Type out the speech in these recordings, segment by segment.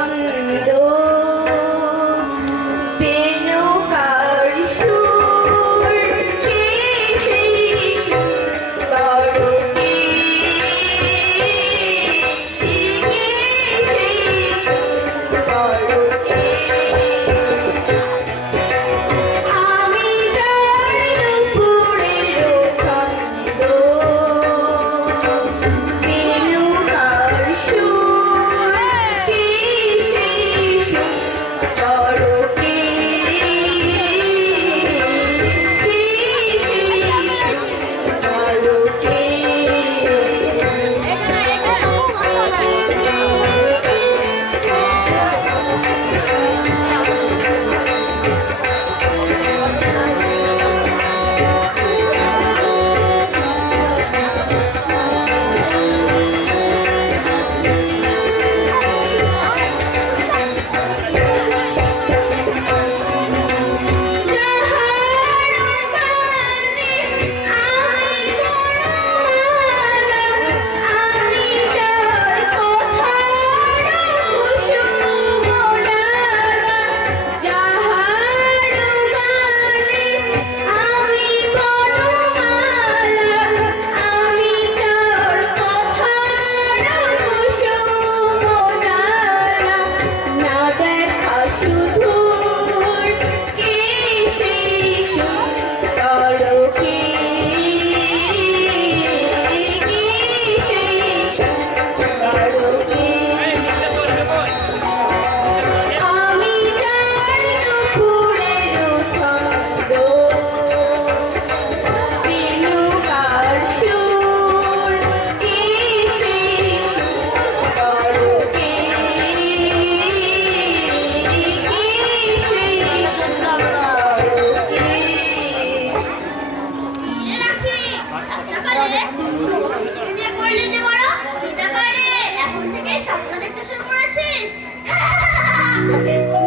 ছন্দ বেনুকার সুর কে সেই সুন্দরকে কে সেই সুন্দরকে আমি যার নুপুরের ছন্দ বেনুকার সুর কে সেই সুন্দরকে কে সেই সুন্দরকে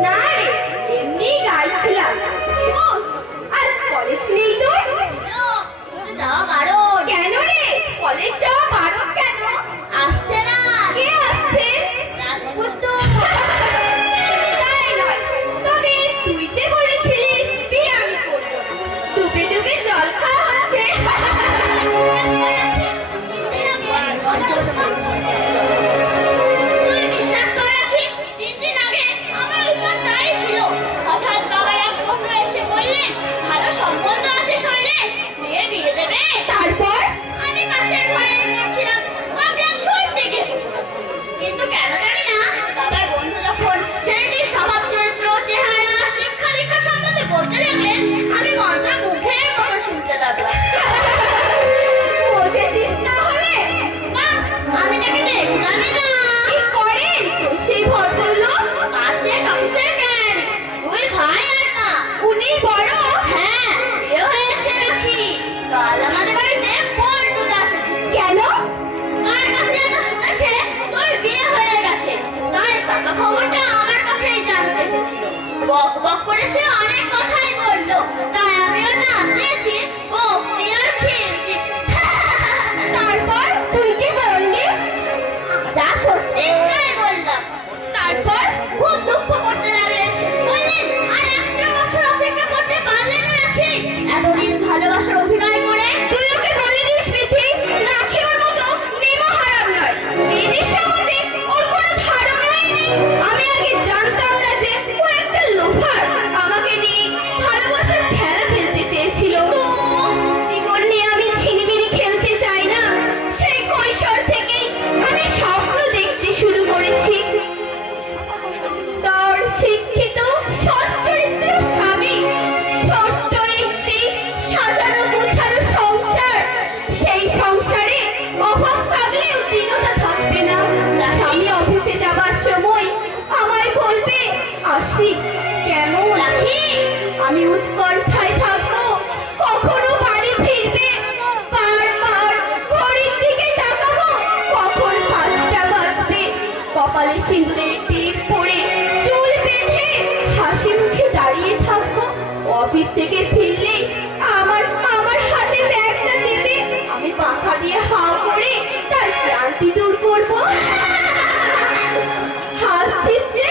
না রে, এমনি গাইছিলাম। উফ, আজ কলেজ নেই তোর? কেন রে? কলেজ যাওয়া বারণ কেন? আসছে না। কে আসছে? রাজপুত্র। তাই নয়, তবে তুই যে বলেছিলিস বিয়ে আমি করবো না। ডুবে ডুবে জল খাওয়া হচ্ছে। বিশ্বাস করে রাখি, 3 দিন আগে তুই বিশ্বাস করে রাখি 3 দিন আগে আমার উপর তাই ছিল। হঠাৎ বাবার এক বন্ধু এসে বললেন, ভালো সম্বন্ধ আছে শৈলেশ, মেয়ের বিয়ে দেবে। তারপর আমি পাশের ঘরে ছিলাম, ভাবলাম ছুটতে গেলে। কিন্তু কেন জানি না, বাবার বন্ধু যখন ছেলেটির স্বভাব চরিত্র, চেহারা, শিক্ষা দীক্ষা সম্বন্ধে বলতে লাগলেন, আমি মন্ত্র মুখের মতো শুনতে লাগলাম। বুঝেছিস তাহলে? মা, আমি তাকে দেখলামই না। কি করেন তোর সেই ভদ্রলোক? আছে অফিসের জ্ঞান, 2 ভাই আর মা। উনি বড়? হ্যাঁ, বিয়ে হয়েছে নাকি। কাল আমাদের বাড়িতে পল্টু এসেছিল। কেন? কার কাছে যেন শুনেছে তোর বিয়ে হয়ে গেছে, তাই পাকা খবরটা আমার কাছেই জানতে এসেছিল। বক বক করে সে অনেক কথাই বললো, তাই আমিও না দিয়েছি ও আর খেয়েছি। তারপর তুই কি বললি? যা সত্যি তাই বললাম। তারপর খুব দুঃখ করতে লাগলেন, বললেন আর একটা বছর অপেক্ষা করতে পারলেন নাকি? এতদিন ভালোবাসার অভিনয় করে। তুই ওকে বলিস মিথি, রাখি ওর মতো নেমো হারাম নয়। মেয়েদের সম্বন্ধে ওর কোনো ধারণাই নেই। আমি আগে জানতাম না যে ও একটা লোফার। আমাকে নিয়ে ভালোবাসার খেলা খেলতে চেয়েছিল। জীবন নিয়ে আমি ছিনিমিনি খেলতে চাই না। সেই কৈশোর থেকেই আমি স্বপ্ন দেখতে শুরু করেছি। সুন্দর, শিক্ষিত, সচ্চরিত্র স্বামী, ছোট্ট একটি সাজানো গোছানো সংসার। সেই সংসারে অভাব থাকলেও দীনতা থাকবে না। স্বামী অফিসে যাবার সময় আমায় বলবে, আসি কেমন রাখি? আমি উৎকণ্ঠায় থাকবো কখনো বাড়ি ফিরবে। বারবার ঘড়ির দিকে তাকাবো কখন 5টা বাজবে। কপালে সিঁদুরের টিপ পরে চুল বেঁধে হাসি মুখে দাঁড়িয়ে থাকবো। অফিস থেকে ফিরলে আমার আমার হাতে ব্যাগটা দেবে। আমি পাখা দিয়ে হাঁ করে তার ক্লান্তি দূর করবো। হাসছিস যে?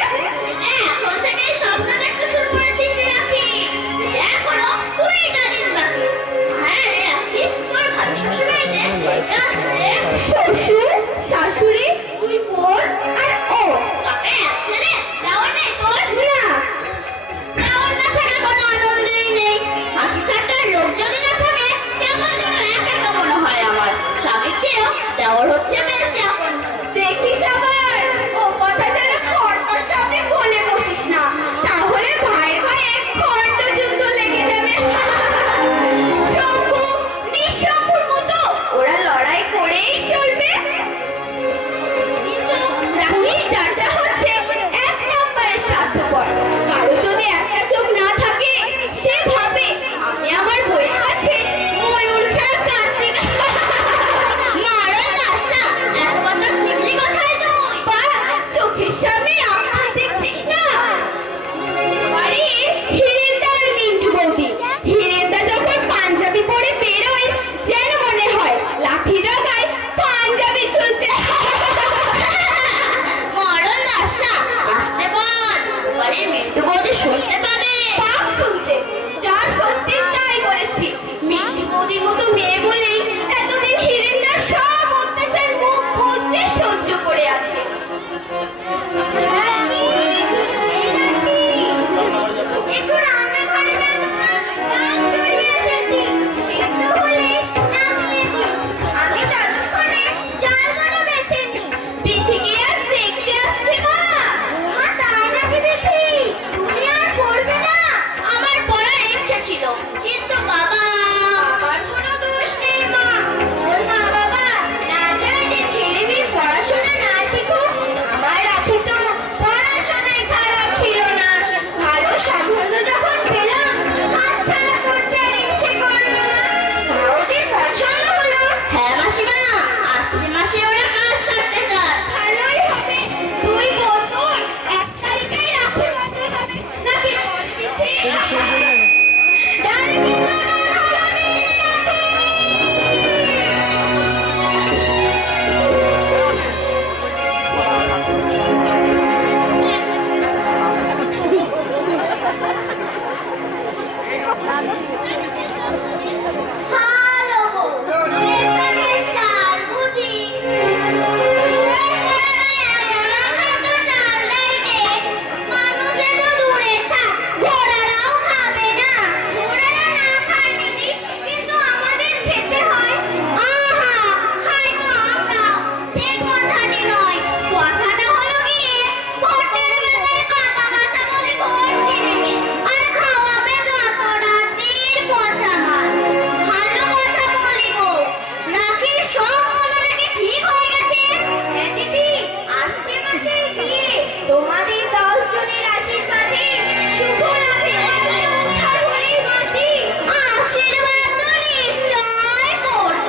তোমাদের 10 জনের আশীর্বাদে শুভ লাভে উদ্ধার হলেই বাঁচি। আশীর্বাদ তো নিশ্চয় করব,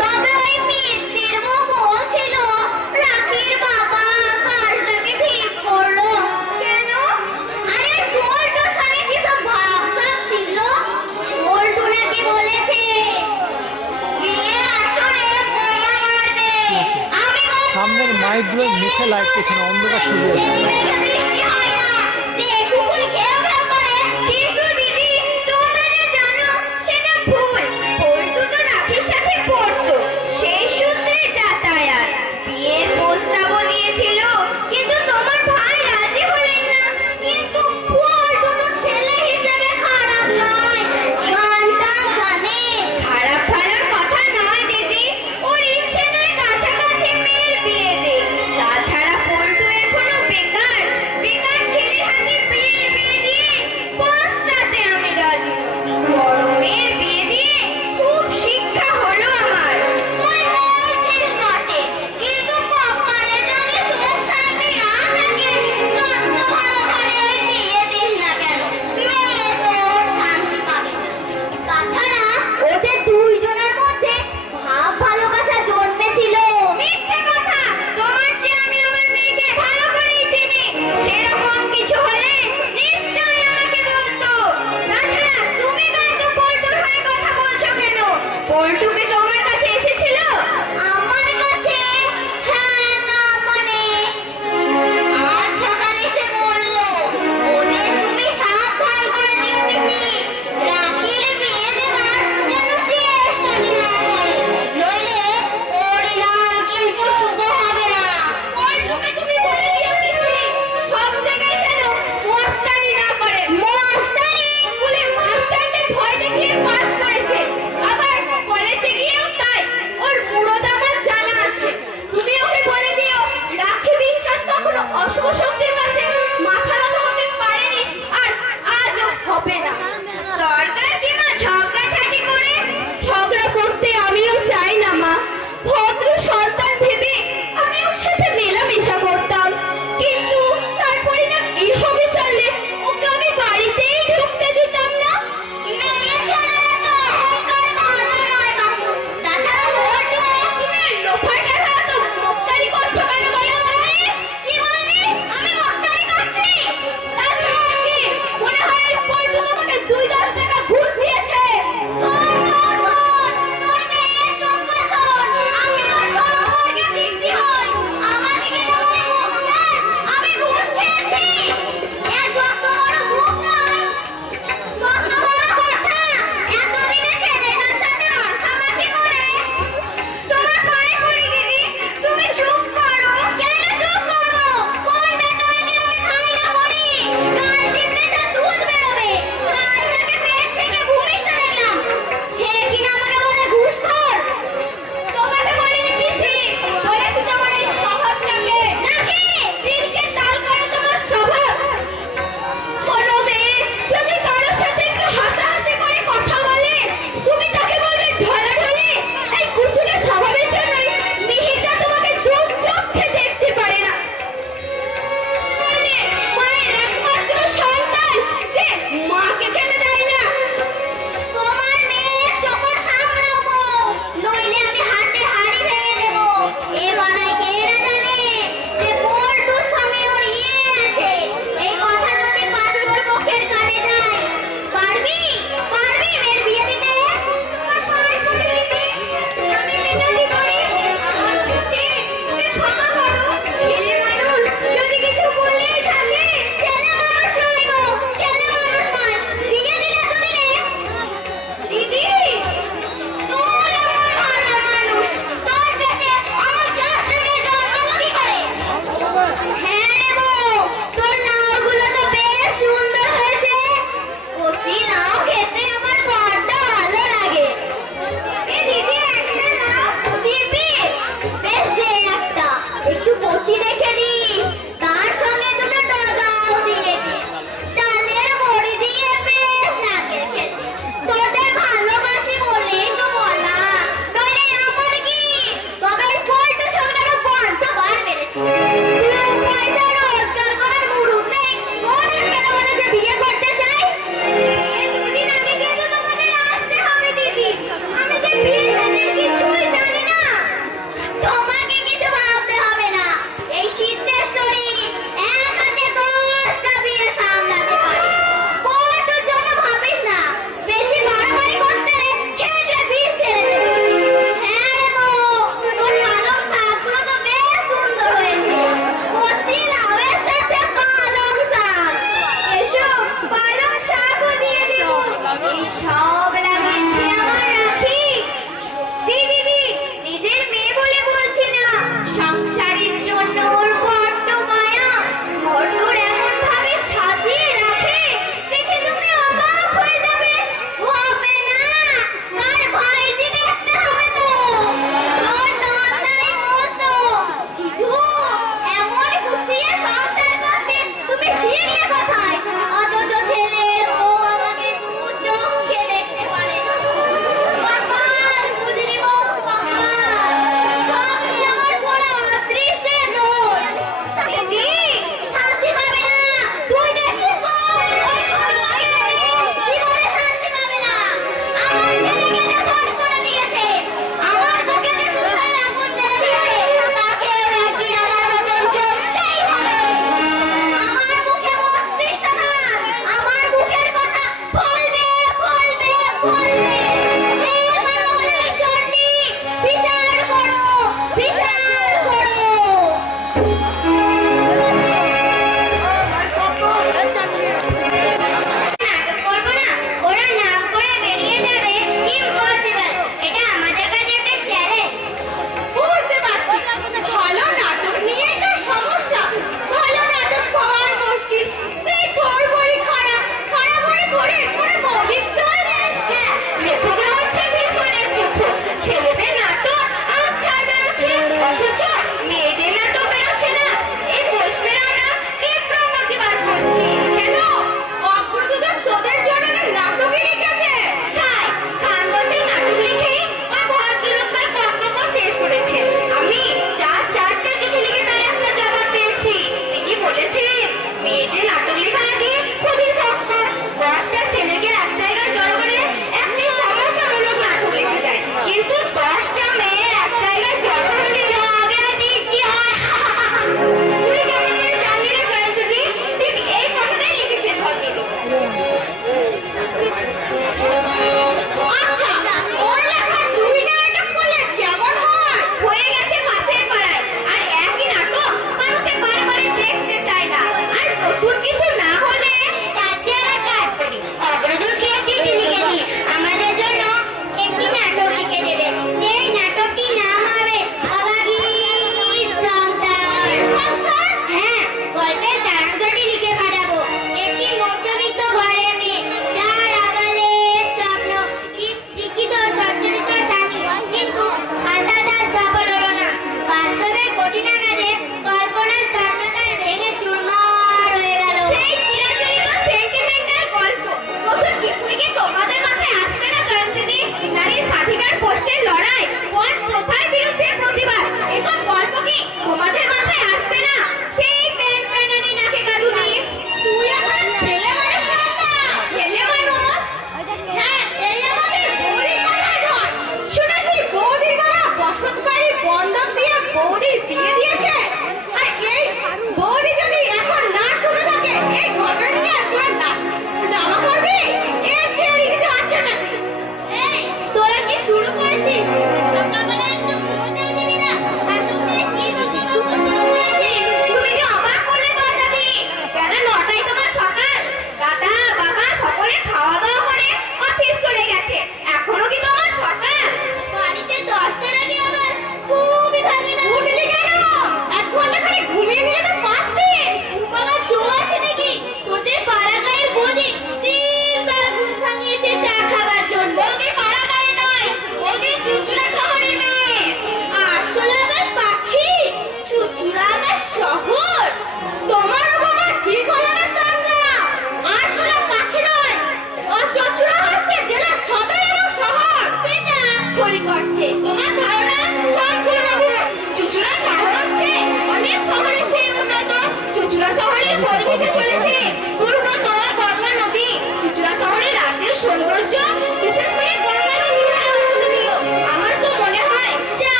তবে ওই মিত্তির বউ বলছিল রাখির বাবা কাজটাকে ঠিক করলো। কেন? আরে বল্টুর সঙ্গে কি সব ভাবসাব ছিল। বল্টু নাকি বলেছে বিয়ের আসরে বোমা মারবে। আমি বললাম, সামনের মাইকগুলোর মুখে লাগতেছে না, অন্ধকার ছবি আছে। সেই মেঘে বৃষ্টি হয় না, যে কুকুর ঘেউ ঘেউ করে। কিন্তু দিদি তোমরা যে জানো সেটা ভুল। পল্টু তো রাখির সাথে পড়তো, সেই সূত্রে যাতায়াত। বিয়ের প্রস্তাবও দিয়েছিল, কিন্তু তোমার ভাই রাজি হলেন না। কিন্তু বল্টু তো ছেলে হিসেবে খারাপ নয়, গান টান জানে। খারাপ ভালোর কথা নয় দিদি, ওর ইচ্ছে নয় কাছাকাছি মেয়ের বিয়ে দেই। তাছাড়া পল্টু এখনো বেকার। বেকার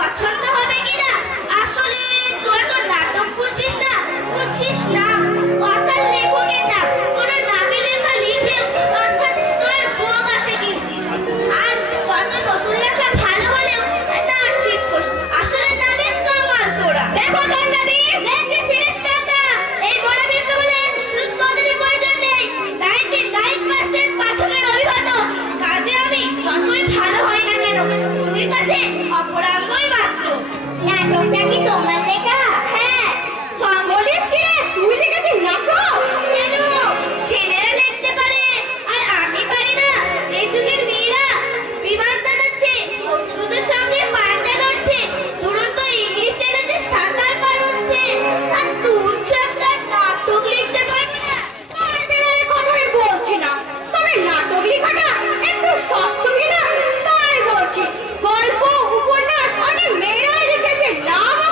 পছন্দ হবে কিনা। আসলে তোরা তো নাটক বুঝছিস না, বুঝছিস না অর্থাৎ লেখকের নাম তোরা নামে লেখা লিখেও অর্থাৎ তোরা রোগ আসে কিনছিস। আর কত নতুন লেখা ভালো হলেও নাচ শিখছিস, আসলে নামে কামাল তোরা। দেখো তোমরা দি লেট মি ফিনিশ টাকা এই বড় বিজ্ঞ বলে শুধু তোদের প্রয়োজন নেই। 99% পাঠকের অভিভাবক কাজে আমি যতই ভালো হই না কেন তোদের কাছে অপরাঙ্গই মাত্র। নাটকটা কি তোমার লেখা? হ্যাঁ। বলিস কি রে, তুই লিখেছিস নাটক? কেন ছেলেরা লিখতে পারে আর আমি পারি না? এই যুগের মেয়েরা বিমান চালাচ্ছে, শত্রুদের সঙ্গে পাল্টা লড়ছে, দুরন্ত ইংলিশ চ্যানেলে সাঁতার পার হচ্ছে, আর তুই একটা নাটক লিখতে পারবি না? এই কথা আমি বলছি না, তবে নাটক লেখাটা একটু শক্ত কিনা তাই বলছি। গল্প উপন্যাস অনেক মেয়েরাই লিখেছে, নামও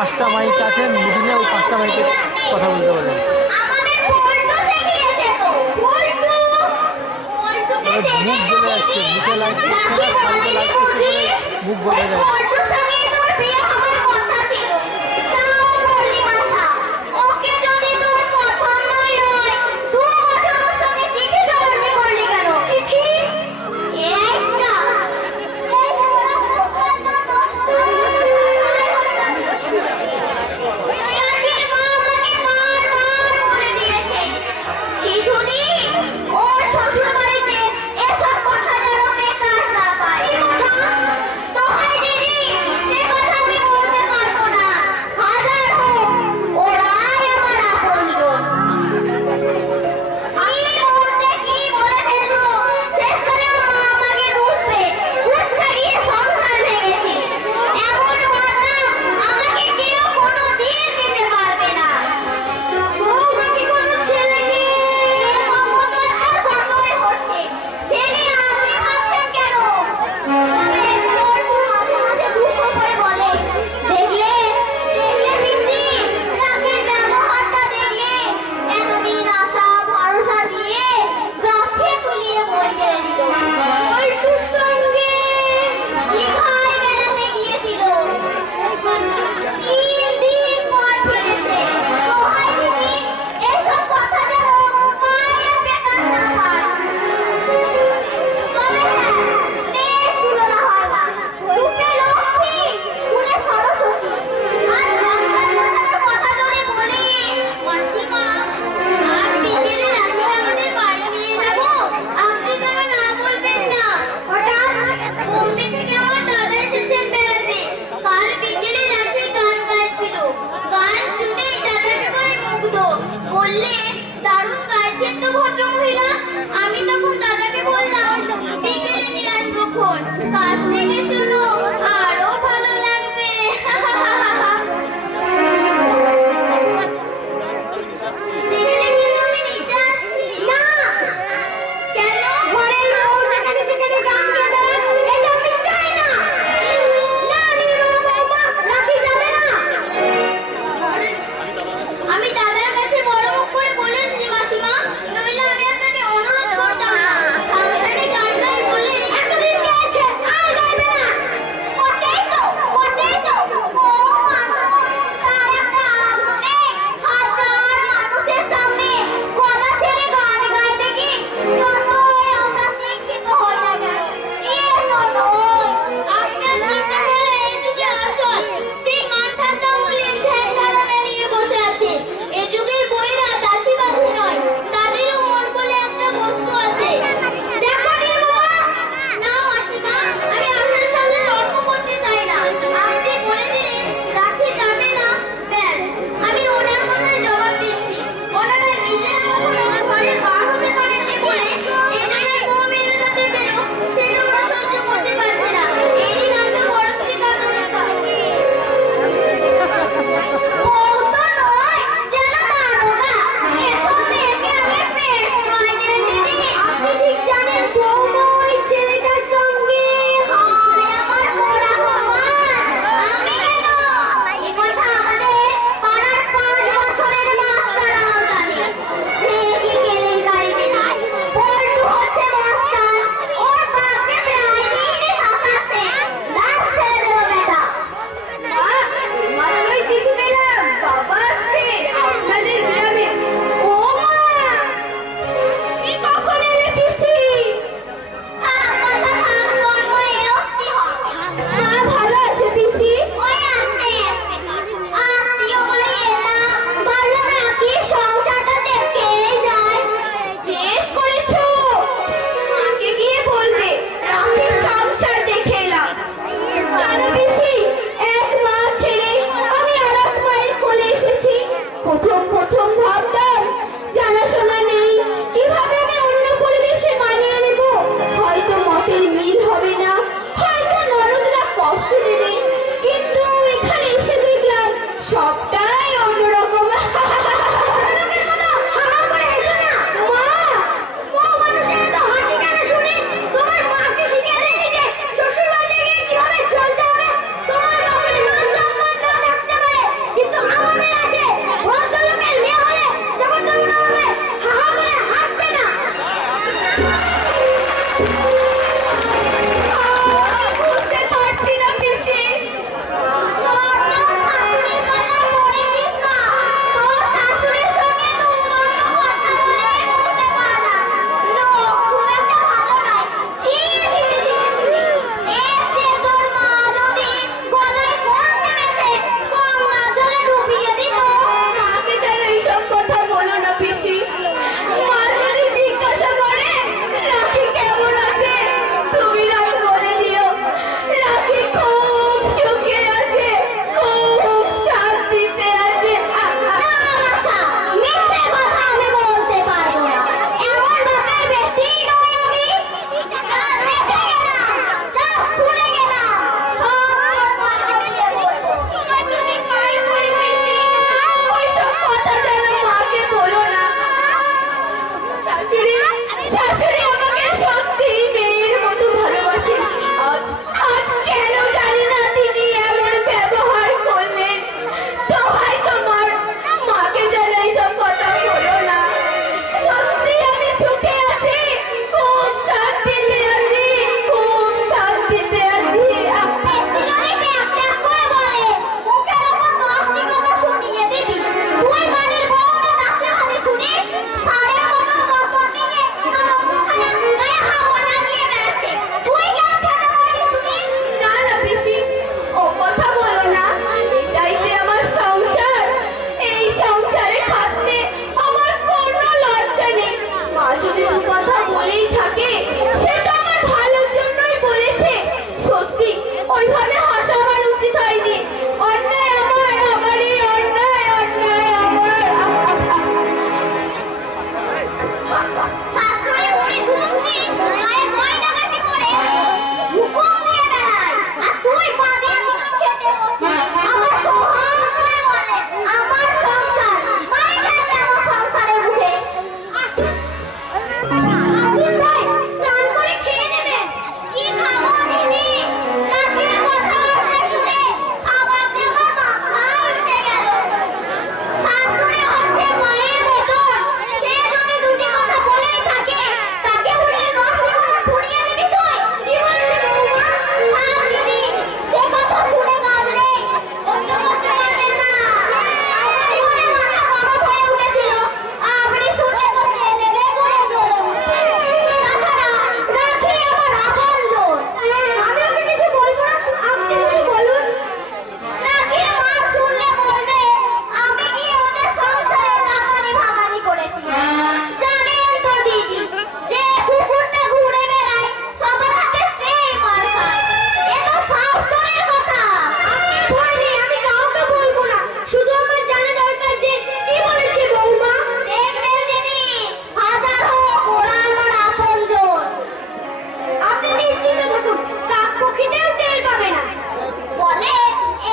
5টা মাইক আছে মিডিলে, ওই 5টা মাইকে কথা বলতে বলে। আমাদের পল্টু শিখিয়েছে তো। পল্টু পল্টুকে এবার চেনে মুখ জ্বলে যাচ্ছে, মুখে লাইট দিচ্ছে না, কানে লাইট দিচ্ছে বলে মুখ বোঝা যায়। পল্টুর সঙ্গে তোর বিয়ে হবার কথা ছিল, তাও বললি মাথা। ওকে যদি তোর পছন্দই নয়, 2 বছর ওর সঙ্গে চিঠি জমানি করলি কেন? চিঠি এই যা। রাখির মা আমাকে বারবার বলে দিয়েছে, সিধুদি ওর শ্বশুর বাড়িতে এসব কথা যেন বেকার না পায়। কি কথা? দোহাই দিদি, সে কথা আমি পেতে আছি। বেশি যদি ট্যাক ট্যাক করে বলে, মুখের ওপর 10টি কথা শুনিয়ে দিবি। তুই বাড়ির বউটা নাচে ভাতে শুনি, সারের মতন কতর নিয়ে আর ওখানে গায়ে হাওয়া লাগিয়ে বেড়াচ্ছে। তুই কেন খেতে পারবি শুনি? না না পিসি, ও কথা বলো না। এটাই যে আমার সংসার, এই সংসারে থাকতে আমার কোনো লজ্জা নেই। মা যদি দু কথা বলেই থাকে, সে তো আমার ভালোর জন্যই বলেছে। সত্যি ওইভাবে হাসা আমার উচিত হয়নি। অন্যায় আমার, আমারই অন্যায়, অন্যায় আমার। শাশুড়ি বুড়ি ধুমছি, গায়ে গয়নাগাটি করে হুকুম দিয়ে বেড়ায়। আর তুই বাদের মতন খেতে বসছিস। আমার সোহাগ করে বলে, আমার সংসার। মানে খেয়েছে আমার সংসারের মুখে। আসুন ভাই, স্নান করে খেয়ে নেবেন। কি খাবো দিদি? রাতের কথাবার্তা শুনে খাবার যে আমার মাথায় উঠে গেল। শাশুড়ি হচ্ছে মায়ের মতন। সে যদি দুটি কথা বলেই থাকে, তাকে উল্টে 10টি কথা শুনিয়ে দিবি তুই? কি বলছিস বৌমা? থাক দিদি, সে কথা শুনে কাজ নেই। সহ্য করতে পারবেন না। আমারই মনে মাথা গরম হয়ে উঠেছিল। আপনি শুনে তো তেলে বেগুনে জ্বলে উঠবে। তাছাড়া রাখি আমার আপনজন। আমি ওকে কিছু বলবো না, আপনি শুধু বলুন। রাখির মা শুনলে বলবে, আমি গিয়ে ওদের সংসারে লাগানি ভাগানি করেছি। জানেন তো দিদি, যে কুকুরটা ঘুরে বেড়ায়, সবার হাতে সেই মার খায়। এ তো শাস্ত্রের কথা। আপনার ভয় নেই, আমি কাউকে বলবো না। শুধু আমার জানা দরকার যে কি বলেছে বৌমা। দেখবেন দিদি, হাজার হোক ওরা আমার আপনজন। আপনি নিশ্চিন্ত থাকুন, কাক পক্ষীতেও টের পাবে না। বলে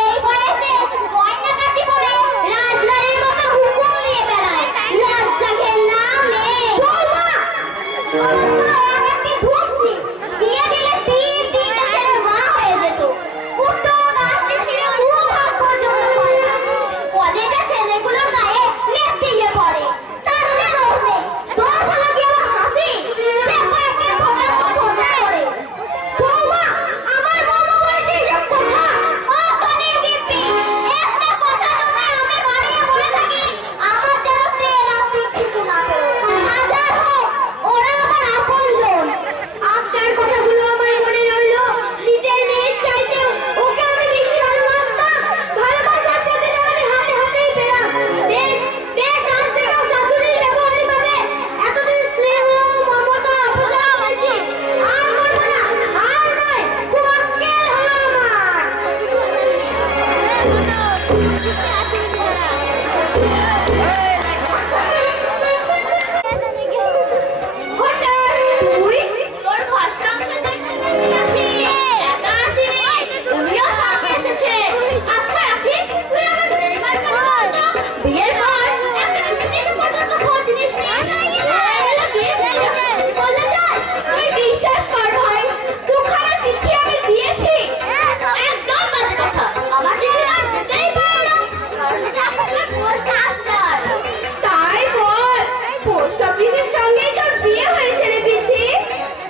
এই বয়সে গয়নাগাটি পরে রাজরানীর মতো হুকুম দিয়ে বেড়ায়। লজ্জা ঘেন্না নেই। বৌমা! বিয়ে দিলে 3-3টে ছেলের মা হয়ে যেত। উল্টো 10টি ছিঁড়ে মুখ ভাগ পর্যন্ত করে না। কলেজে ছেলেগুলোর গায়ে নেতিয়ে পড়ে। তাতে দোষ নেই। দোষ হলো কি আমার হাসি? দেখো একদিন ফোনের পর ফোটা করে। বৌমা, আমার বড় বয়সে এসব কথা। ও কানের দিব্যি, একটা কথা যদি আমি বাড়িয়ে বলে থাকি, আমার যেন তেল আর পিছু না বেরোয়। হাজার হোক, ওরা আমার আপনজন। আপনার কথাগুলো আমার মনে রইলো। নিজের মেয়ের চাইতেও ওকে আমি বেশি ভালোবাসতাম। ভালোবাসার প্রতিদান আমি হাতে হাতেই পেলাম। বেশ বেশ, আজ থেকেও শাশুড়ির ব্যবহারই পাবে। এতদিন স্নেহ মমতা অপচয় করেছি, আর করবো না। আর নয়, খুব আক্কেল হলো আমার। হঠাৎ তুই? তোর ঘর সংসার দেখতে গেছি রাখি। একা আসিনি, উনিও সঙ্গে এসেছে। আচ্ছা রাখি, তুই আমাকে বিয়ের পর কেন বলছো? বিয়ের পর একটা কিছুদিন পর্যন্ত খোঁজ নিসনি। এলো কি? বললে যায়? তুই বিশ্বাস কর ভাই, দুখানা চিঠি আমি দিয়েছি। একদম বাজে কথা। আমার চিঠি না যেতেই পারলো। কারণ এটা আপনার পোস্ট মাস্টার। তাই বল, পোস্ট অফিসের সঙ্গেই তোর বিয়ে হয়েছে রে বিথি।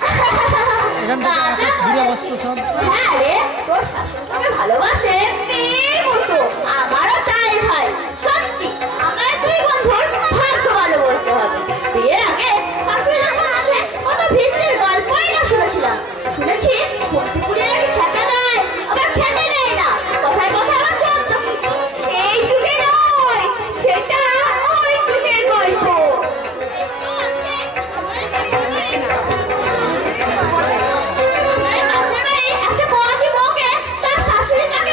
এখান থেকে বাজে ঘুরে বলেছিস। বসতো সব। হ্যাঁ রে, তোর শাশুড়ি তোকে ভালোবাসে মেয়ের মতো। আমারও তাই ভাই। সত্যি আমার দুই বন্ধুর ভাগ্য ভালো বলতে হবে। বিয়ের আগে শাশুড়ি যখন আসে, কত ভিড়ের গল্পই না শুনেছিলাম। শুনেছি ভর্তিপুরে নাকি ছেঁকা দেয়, আবার খেতে দেয় না। কথায় কথায় আমার চোদ্দ কিছু। এই যুগে নয়, সেটা ওই যুগের গল্প। আমার পাশের বাড়ি একটা বড় বউকে তার শাশুড়ি তাকে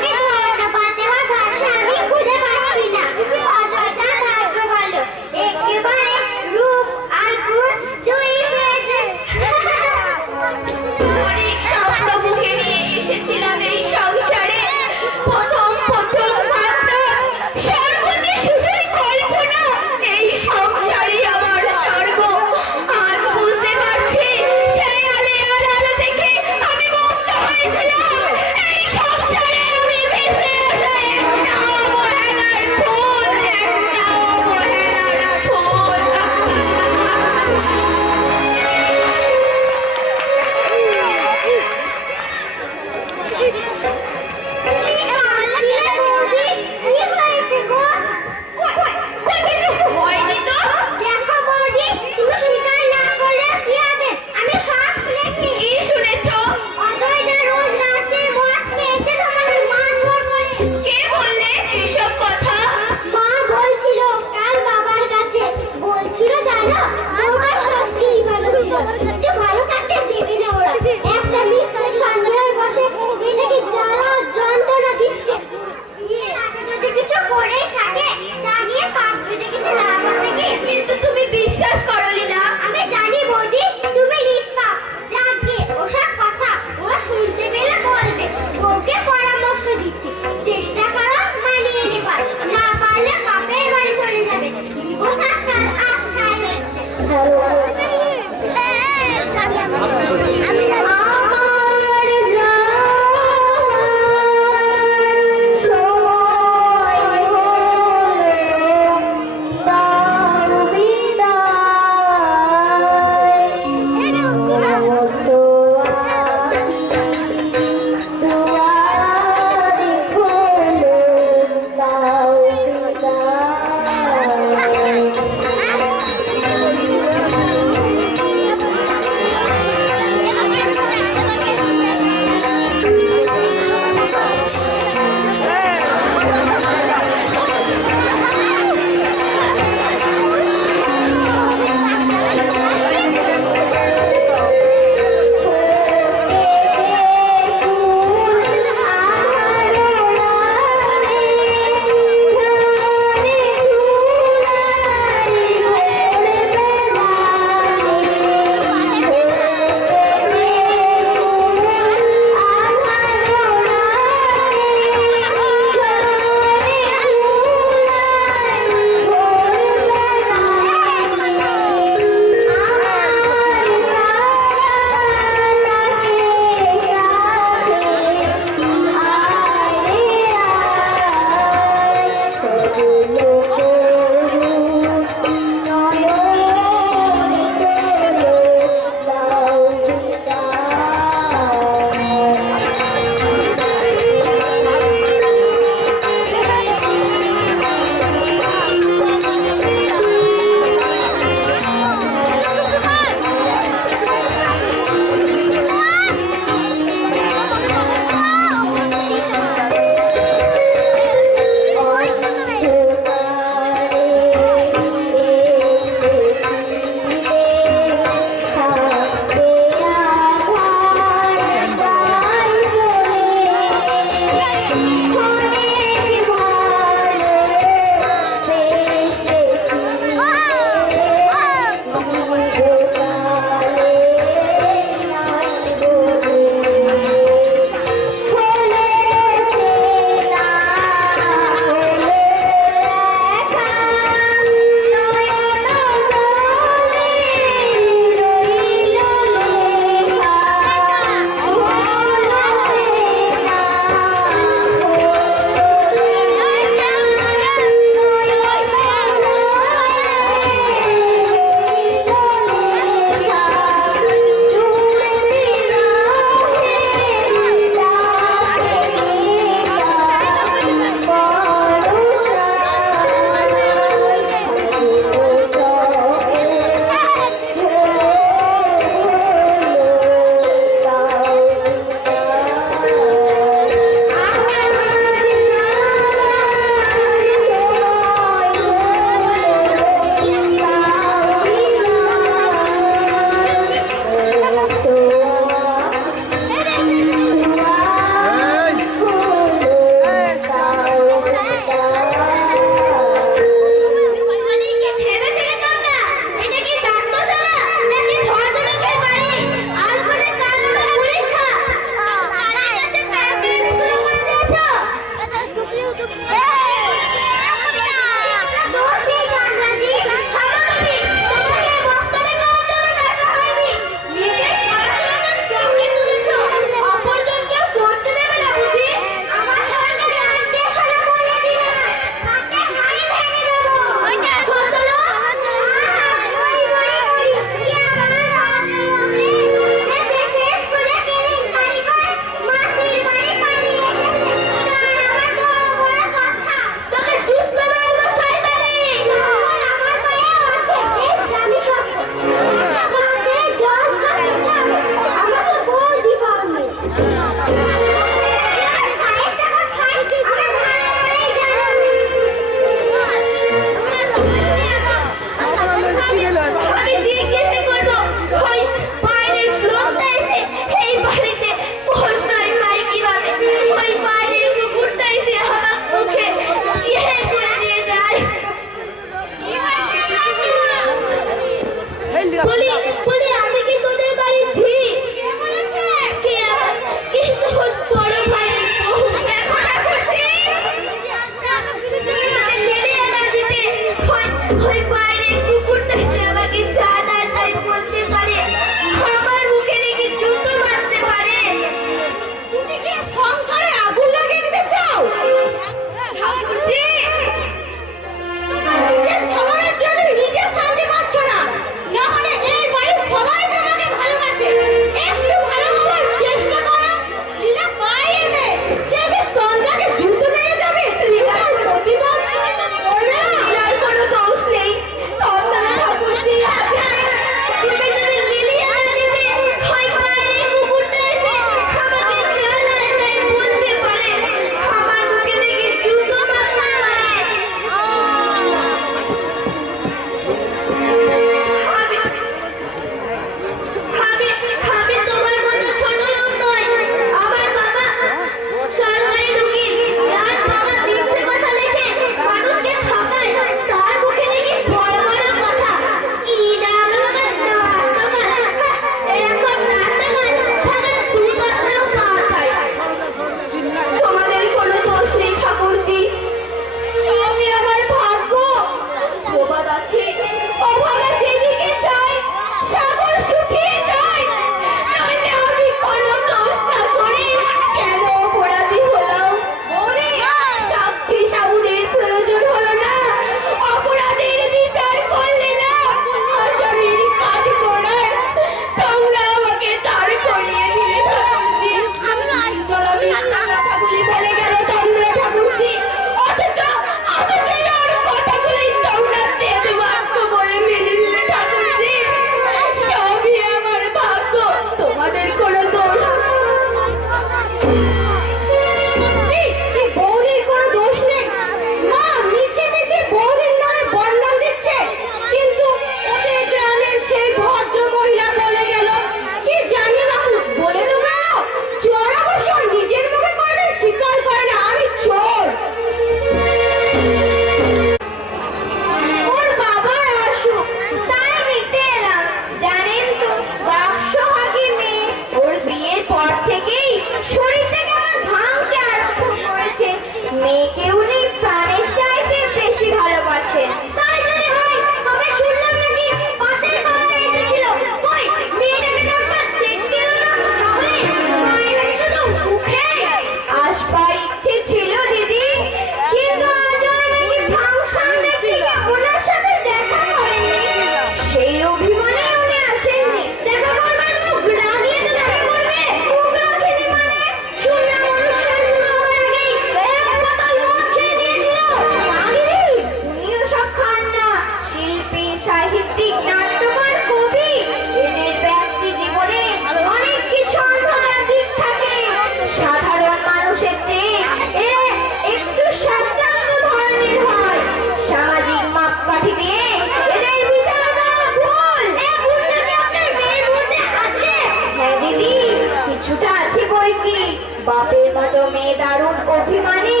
মতো মেয়ে দারুণ অভিমানী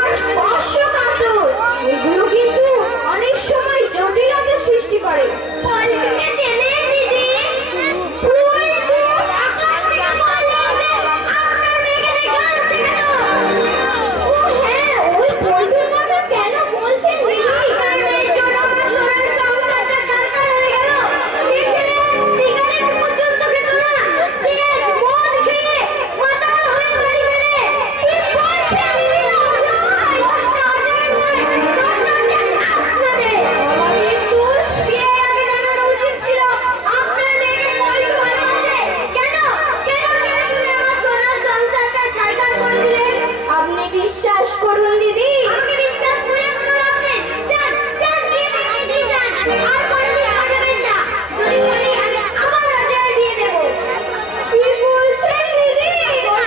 আর স্পর্শকাতর, এগুলো কিন্তু অনেক সময় জটিলতার সৃষ্টি করে। পল্টুকে চেনেন দিদি? ফুল ফুল আকাশ থেকে বললেন যে আপনার মেয়েকে গান শেখাতো। ও হ্যাঁ, ওই পল্টুর কথা কেন বলছেন দিদি? আপনার মেয়ের জন্য আমার সোনার সংসারটা ছাড়খাড় হয়ে গেল। যে ছেলে সিগারেট পর্যন্ত খেত না, সে আজ মদ খেয়ে মাতাল হয়ে বাড়ি ফেরে। কি বলছেন দিদি? দোষটা ওদের নয়, দোষটা হচ্ছে আপনাদের। আমাদের দোষ বিয়ের আগে জানানো উচিত ছিল আপনার মেয়েকে পল্টু ভালোবাসে। কেন কেন জেনে শুনে আমার সোনার সংসারটা ছাড়খাড় করে দিলেন? আপনি বিশ্বাস করুন দিদি, আমাকে বিশ্বাস করে কোনো লাভ নেই। যান যান, বিয়ে করতে দিয়ে যান, আর কোনোদিন পাঠাবেন না। যদি পারি আমি আবার রাজার বিয়ে দেবো। কি বলছেন দিদি?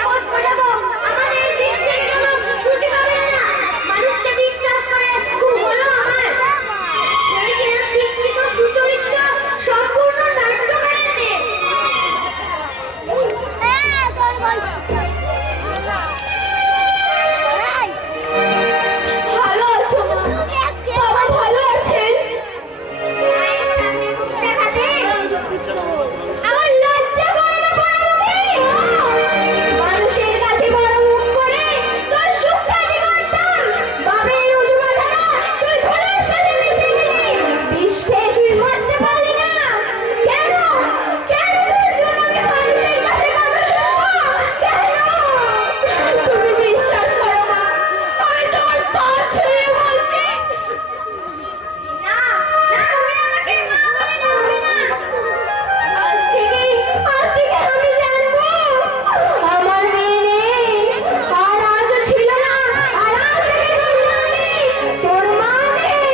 পোস্ট পাঠাবো, আমাদের দিক থেকে কোনো ত্রুটি পাবেন না। মানুষকে বিশ্বাস করে খুব হলো আমার। ভেবেছিলাম শিক্ষিত সুচরিত্র সম্পূর্ণ নাট্যকারের মেয়ে। ভালো আছো মা? বাবা ভালো আছেন? মায়ের সামনে মুখ দেখাতে আমার লজ্জা করে না বড় মানুষের কাছে বড় মুখ করে তোর সুখ্যাতি করতাম। বাবের উজুমা ধারা তুই ঘোড়ার সাথে মিশে গেলি। বিষ খেয়ে তুই মরতে পারলি না কেন? কেন তোর জন্য কি মানুষের কাছে কথা শুনবো? কেন? তুমি বিশ্বাস করো মা, আমি তোমার পা ছুঁয়ে বলছি। না না, তুমি আমাকে মা বলে ডাকবে না। আজ থেকে আমি জানবো আমার মেয়ে নেই, আর আজও ছিল না, আর আজ থেকে তোর নেই, তোর মা নেই,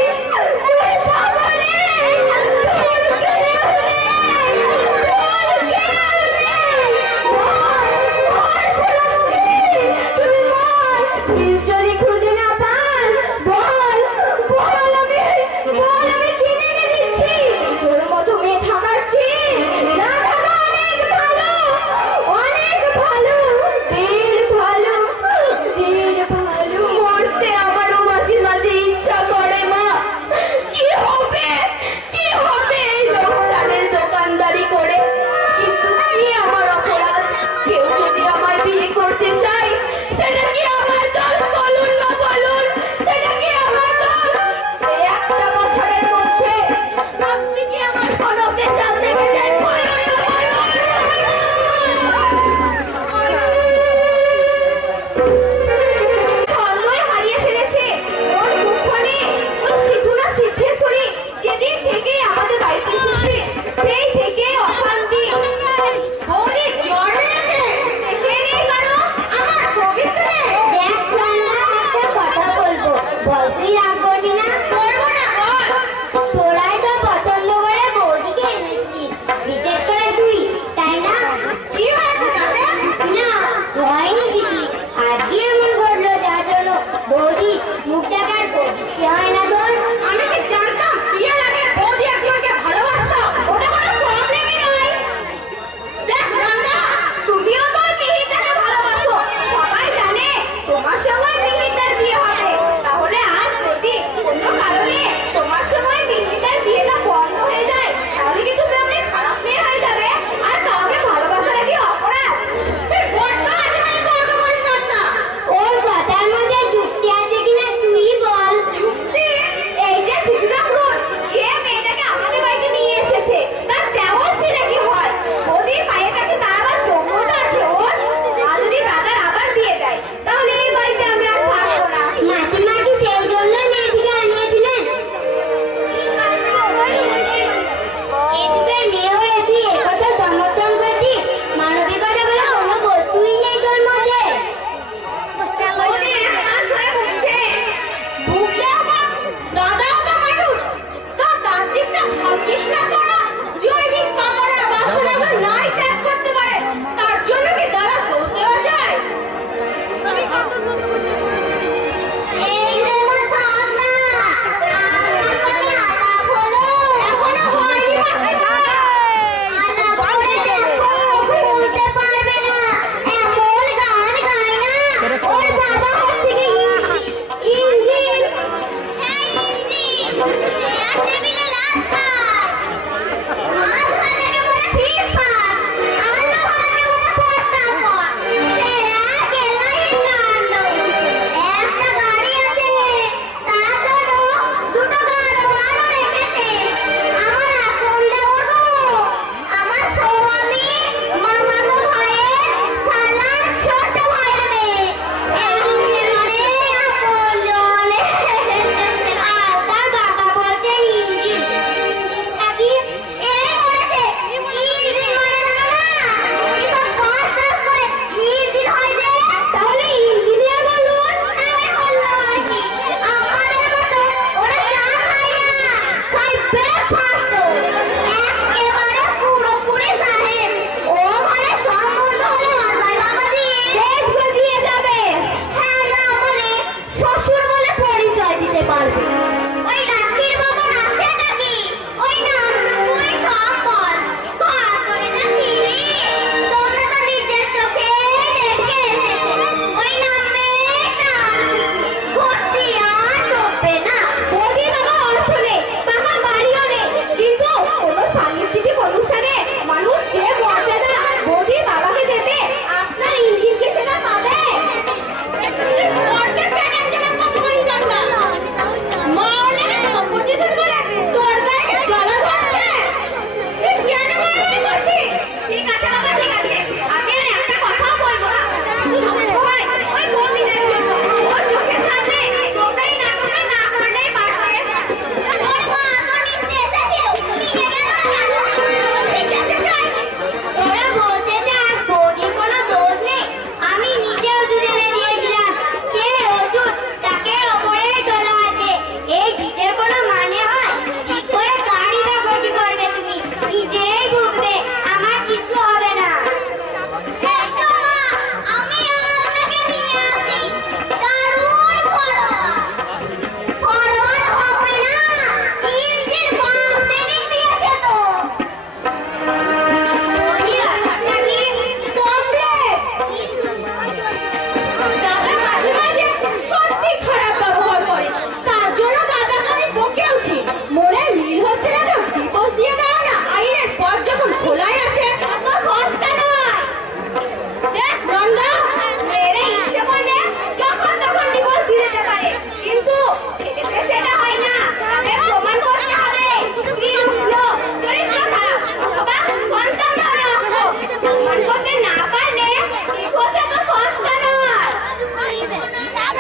তোর বাবা নেই, তোর কেউ নেই, তোর কেউ নেই। তুই বল, প্লিজ যদি খুঁজে না পান, বল বল, আমি কিনে এনে দিচ্ছি। তোর মতো মেয়ে থাকার চেয়ে না থাকা অনেক ভালো, অনেক ভালো, ঢের ভালো, ঢের ভালো। মরতে আমারও মাঝে মাঝে ইচ্ছা করে মা। কি হবে কি হবে এই লোকসানের দোকানদারি করে? কিন্তু কি আমার অপরাধ? কেউ যদি আমায় বিয়ে করতে চায়, সেটা কি আমার দোষ? বলুন না বলুন, সেটা কি আমার দোষ? সে একটা বছরের মধ্যে আপনি কি আমার কোনো বেচাল দেখেছেন? বলুন না ছন্দই হারিয়ে ফেলেছে ওর মুখখানে। ওই সিধু না সিদ্ধেশ্বরী যেদিন থেকে আমাদের বাড়িতে এসেছে, সেই থেকে অশান্তি। বৌদি জ্বর মেরেছে, দেখে এলেই পারো আমার পবিত্রে। দেখ চন্দা, একটা কথা বলবো, বল তুই রাগ করবি না? করবো না, বল। তোরাই তো পছন্দ করে বৌদিকে এনেছিস, বিশেষ করে তুই, তাই না? কি হয়েছে তাতে? না হয়নি কিছু, আজকে এমন ঘটলো যার জন্য বৌদি মুখ দেখার ইচ্ছে হয় না তোর। আমি কি জানতাম বিয়ের আগে বৌদি একজনকে ভালোবাসতো? ওটা কোনো প্রবলেমই নয়। দেখ নন্দা, তুমিও তোর মিহিরদাকে ভালোবাসো, সবাই জানে তোমার সময় মিহিরদার বিয়ে হবে। তাহলে আজ যদি কোনো কারণে তোমার সময় মিহিরদার বিয়েটা বন্ধ হয়ে যায়, তাহলে কি তুমি অনেক খারাপ মেয়ে হয়ে যাবে? আর কাউকে ভালোবাসাটা কি অপরাধ? তুই বড্ড আজেবাজে কথা বলিস নন্দা। ওর কথার মধ্যে যুক্তি আছে কিনা তুই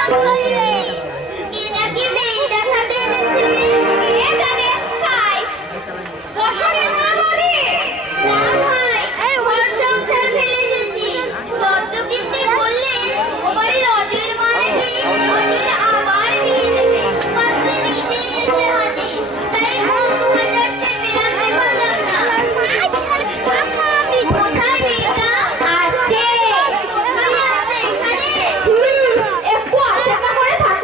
কি নাকি মেয়ে দেখাতে এনেছে? কে জানে, ছাই। বসারের মা বলে, না ভাই, ঘর সংসার ফেলে এসেছি। দত্তকিন্নি বললেন, ও বাড়ির অজয়ের মা নাকি অজয়ের আবার বিয়ে দেবে। পাত্রে নিজে এসে হাজির। তাই মন 2000 চেয়ে বেরাতে পারলাম না। কোথায় মেয়েটা? আছে। কোথায় আছে? এখানে? একটু অপেক্ষা করে থাকো।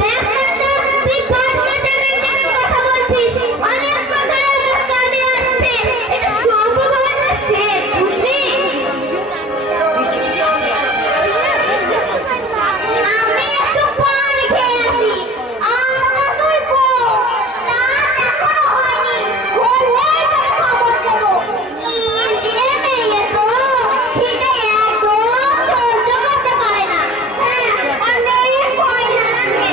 দেখ না, তুই বড্ড জায়গায় কথা বলছিস। অনেক কথার আমার কানে আসছে। এটা সম্ভব হয় না সে, বুঝলি? আমি একটু পান খেয়ে আসি। আবার তুই বল। রাত এখনো হয়নি। হলেই তোকে খবর দেবো। ইঞ্জিনের মেয়ে তো খিদে একদম সহ্য করতে পারে না। হ্যাঁ, অনেক পয়সা লাগে।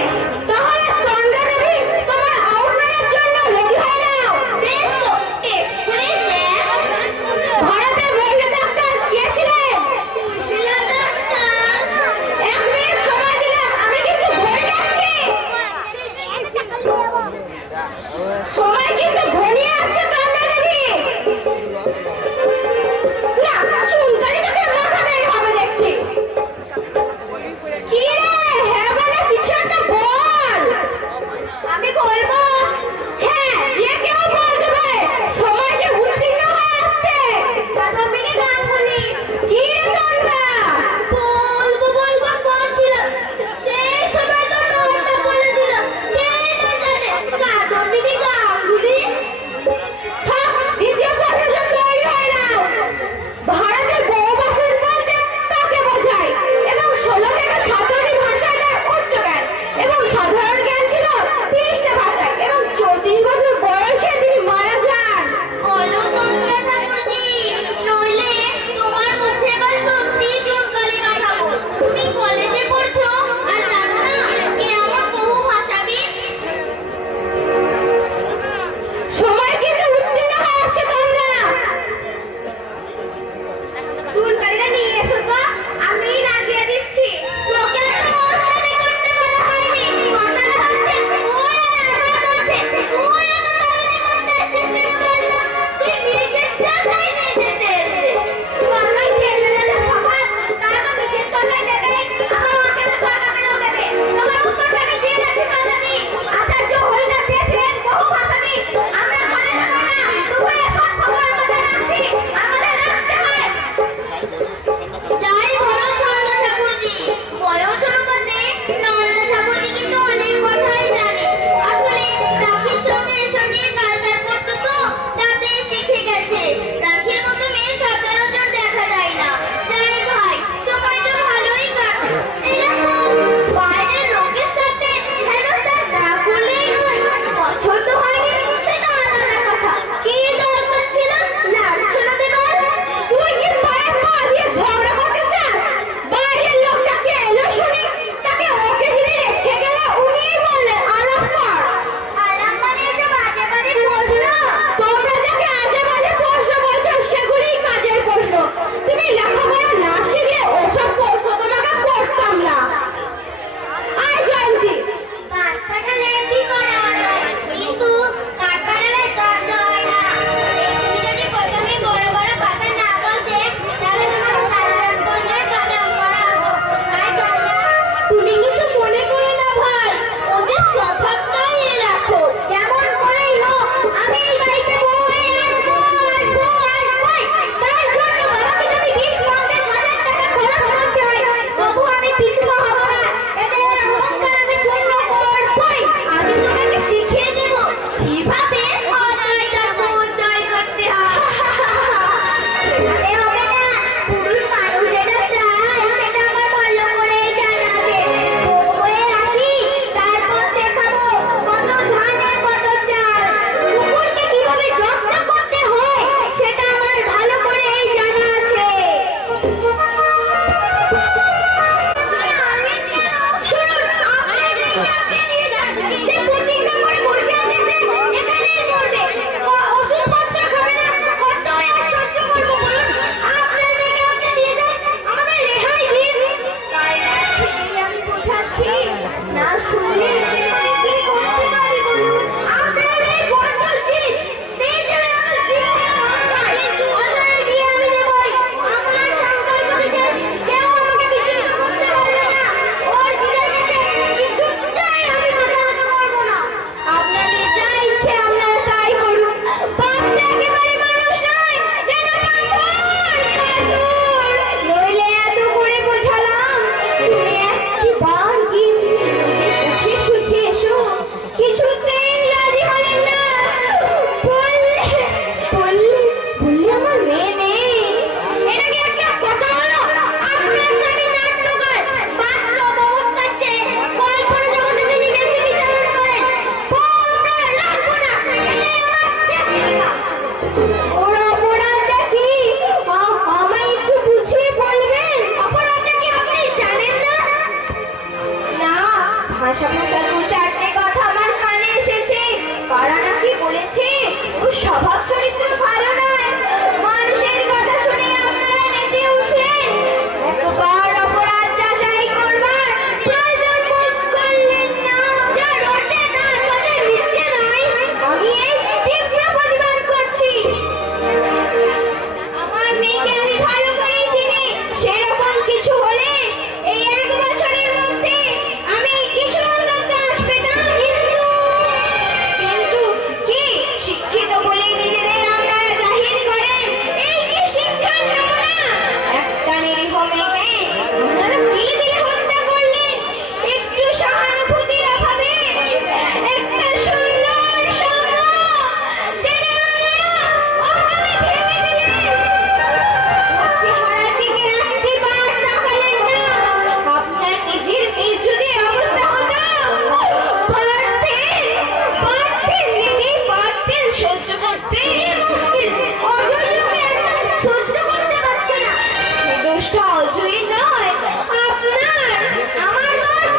ভাষা ভাষা দু চারটে কথা আমার কানে এসেছে। কারা নাকি বলেছে ওর স্বভাব চরিত্র ভালো নয়। মানুষের কথা শুনে আপনারা নেচে উঠলেন, একবার অপরাধ যাচাই করবার প্রয়োজন বোধ করলেন না। যা রটে তার কথা মিথ্যে নয়, আমি এই তীব্র প্রতিবাদ করছি। আমার মেয়েকে আমি ভালো করেই চিনি। সেরকম কিছু হলে এই 1 বছরের মধ্যে আমি কিছু অন্তত আসবে না। কিন্তু কি শিক্ষিত বলে নিজেদের আপনারা জাহির করেন? এই কি শিক্ষার নমুনা? একটা নিরীহ মেয়েকে আপনারা দিলে দিলে হত্যা করলেন একটু সহানুভূতির অভাবে। একটা সুন্দর স্বপ্ন যেটা আপনারা অকালে ভেঙে দিলেন। চেহারার দিকে একটিবার তাকালেন না। আপনার নিজের এই যদি অবস্থা হতো, পারতেন দিদি, পারতেন সহ্য করতে। অজয়কে একদম সহ্য করতে পারছে না। সে দোষটা অজয় নয়, আপনার। আমার দোষ?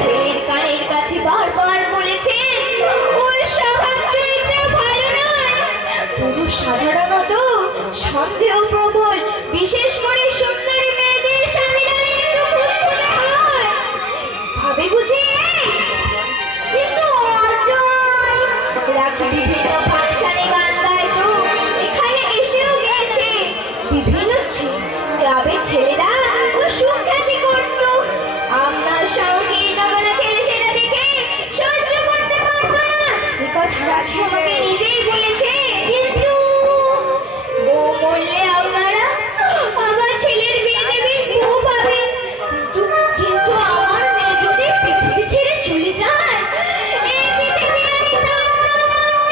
ছেলের কানের কাছে বারবার বলেছেন ওই স্বভাব চরিত্র ভালো নয়। পুরুষ সাধারণত সন্দেহ প্রবল, বিশেষ করে সুন্দরী মেয়েদের স্বামীরা একটু খুঁতখুঁতে হয়। ভাবে বুঝি এই? কিন্তু অজয় রাতে বিভিন্ন ফাংশনে গান গাইতো, এখানে এসেও গেছে। বিভিন্ন ক্লাবের ছেলেরা ও সুখ্যাতি করত। আপনার সংকীর্ণ বলা ছেলে সেটা দেখে সহ্য করতে পারত না। এ কথা রাখি আমাকে নিজেই বলেছে। কিন্তু বউ বললে আপনারা আমার ছেলের বিয়ে দেবেন, বউ পাবেন। কিন্তু আমার মেয়ে যদি পৃথিবী ছেড়ে চলে যায়, এই পৃথিবী আমি ধন্য ধন্য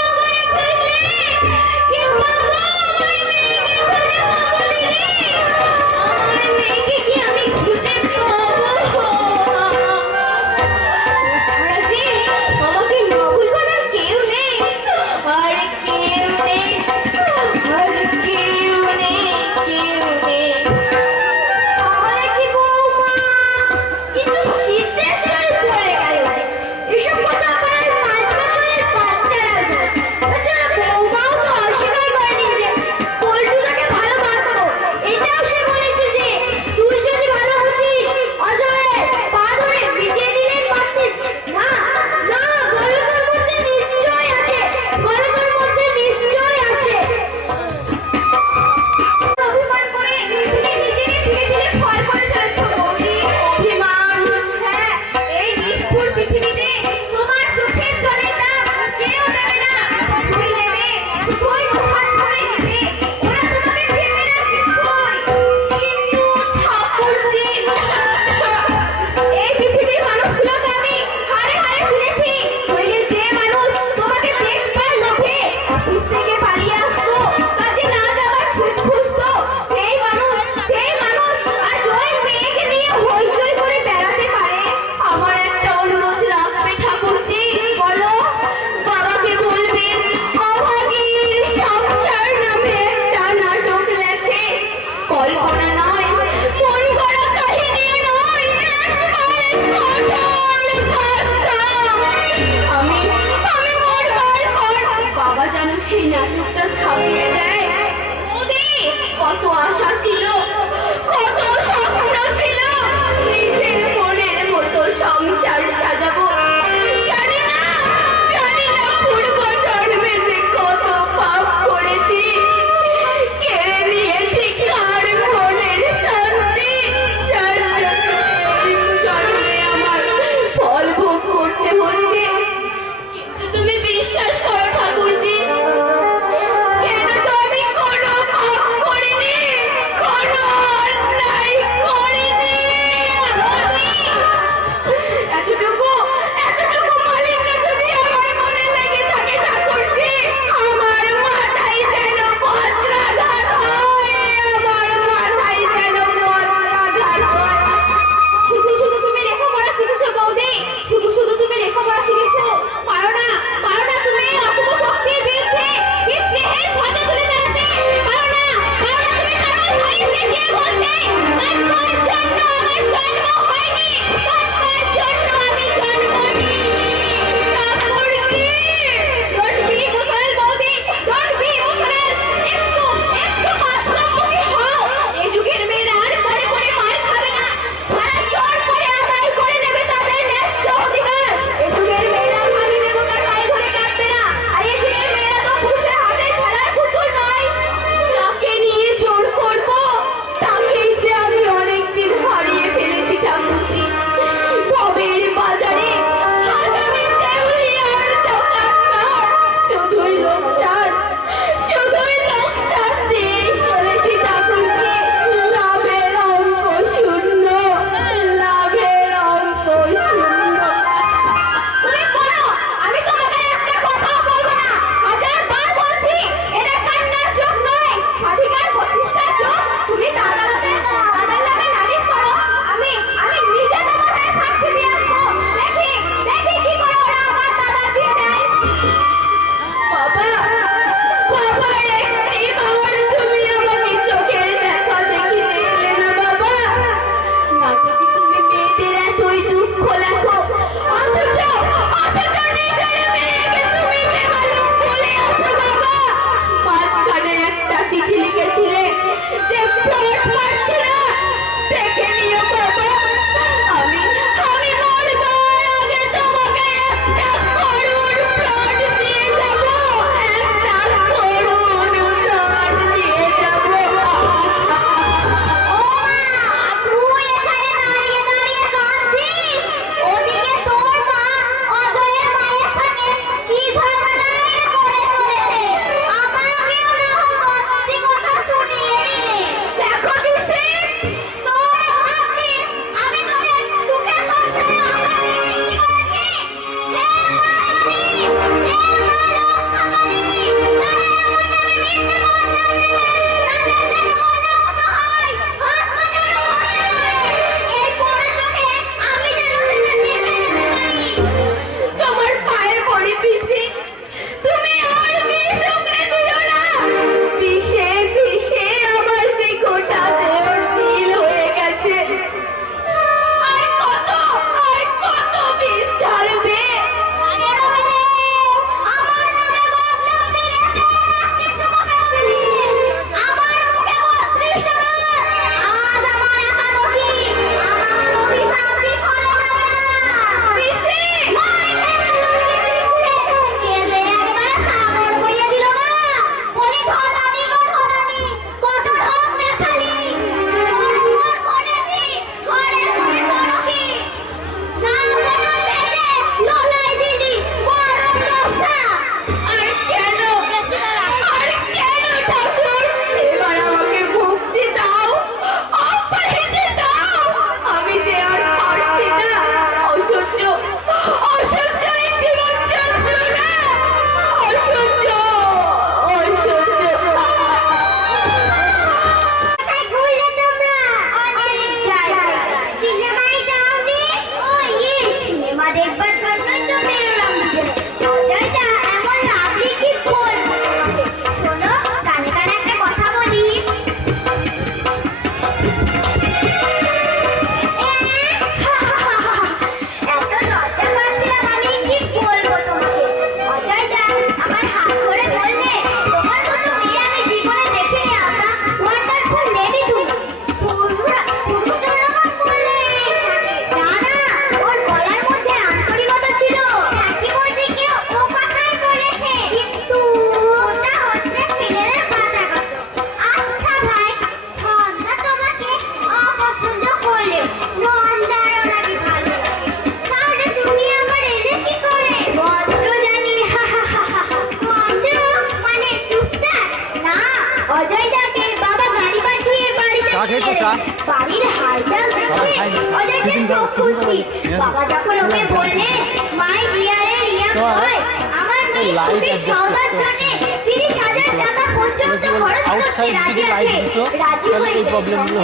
হয়, আমার মেয়ে সুখের সওদার জন্যে 30,000 টাকা পর্যন্ত খরচ করতে রাজি আছে। রাজি হয়েছে সঙ্গে সঙ্গে।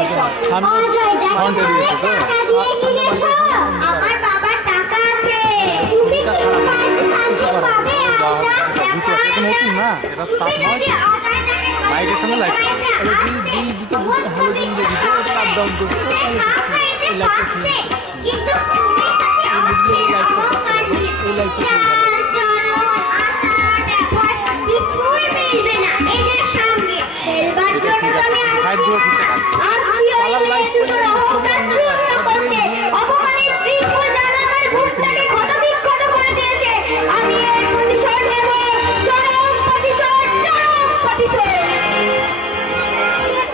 অজয়, দেখো তাহলে টাকা দিয়ে কিনেছো? আমার বাবার টাকা আছে। তুমি কি বাড়িতে শান্তি পাবে আলতা? দেখা না এটা স্টাফ নয় মাইকের সঙ্গে লাইট কিন্তু তুমি হচ্ছে অহংকার নিয়ে। চলো আসার ব্যাপার কিছুই মিলবে না এদের সঙ্গে। খেলবার জন্য তো আমি আসছি ওই মেয়ে দুটোর অহংকার চূর্ণ করতে। অপমানের তীব্র জ্বালা আমার বুকটাকে ক্ষতবিক্ষত করে দিয়েছে। আমি এর প্রতিশোধ নেব। চরম প্রতিশোধ, চরম প্রতিশোধ।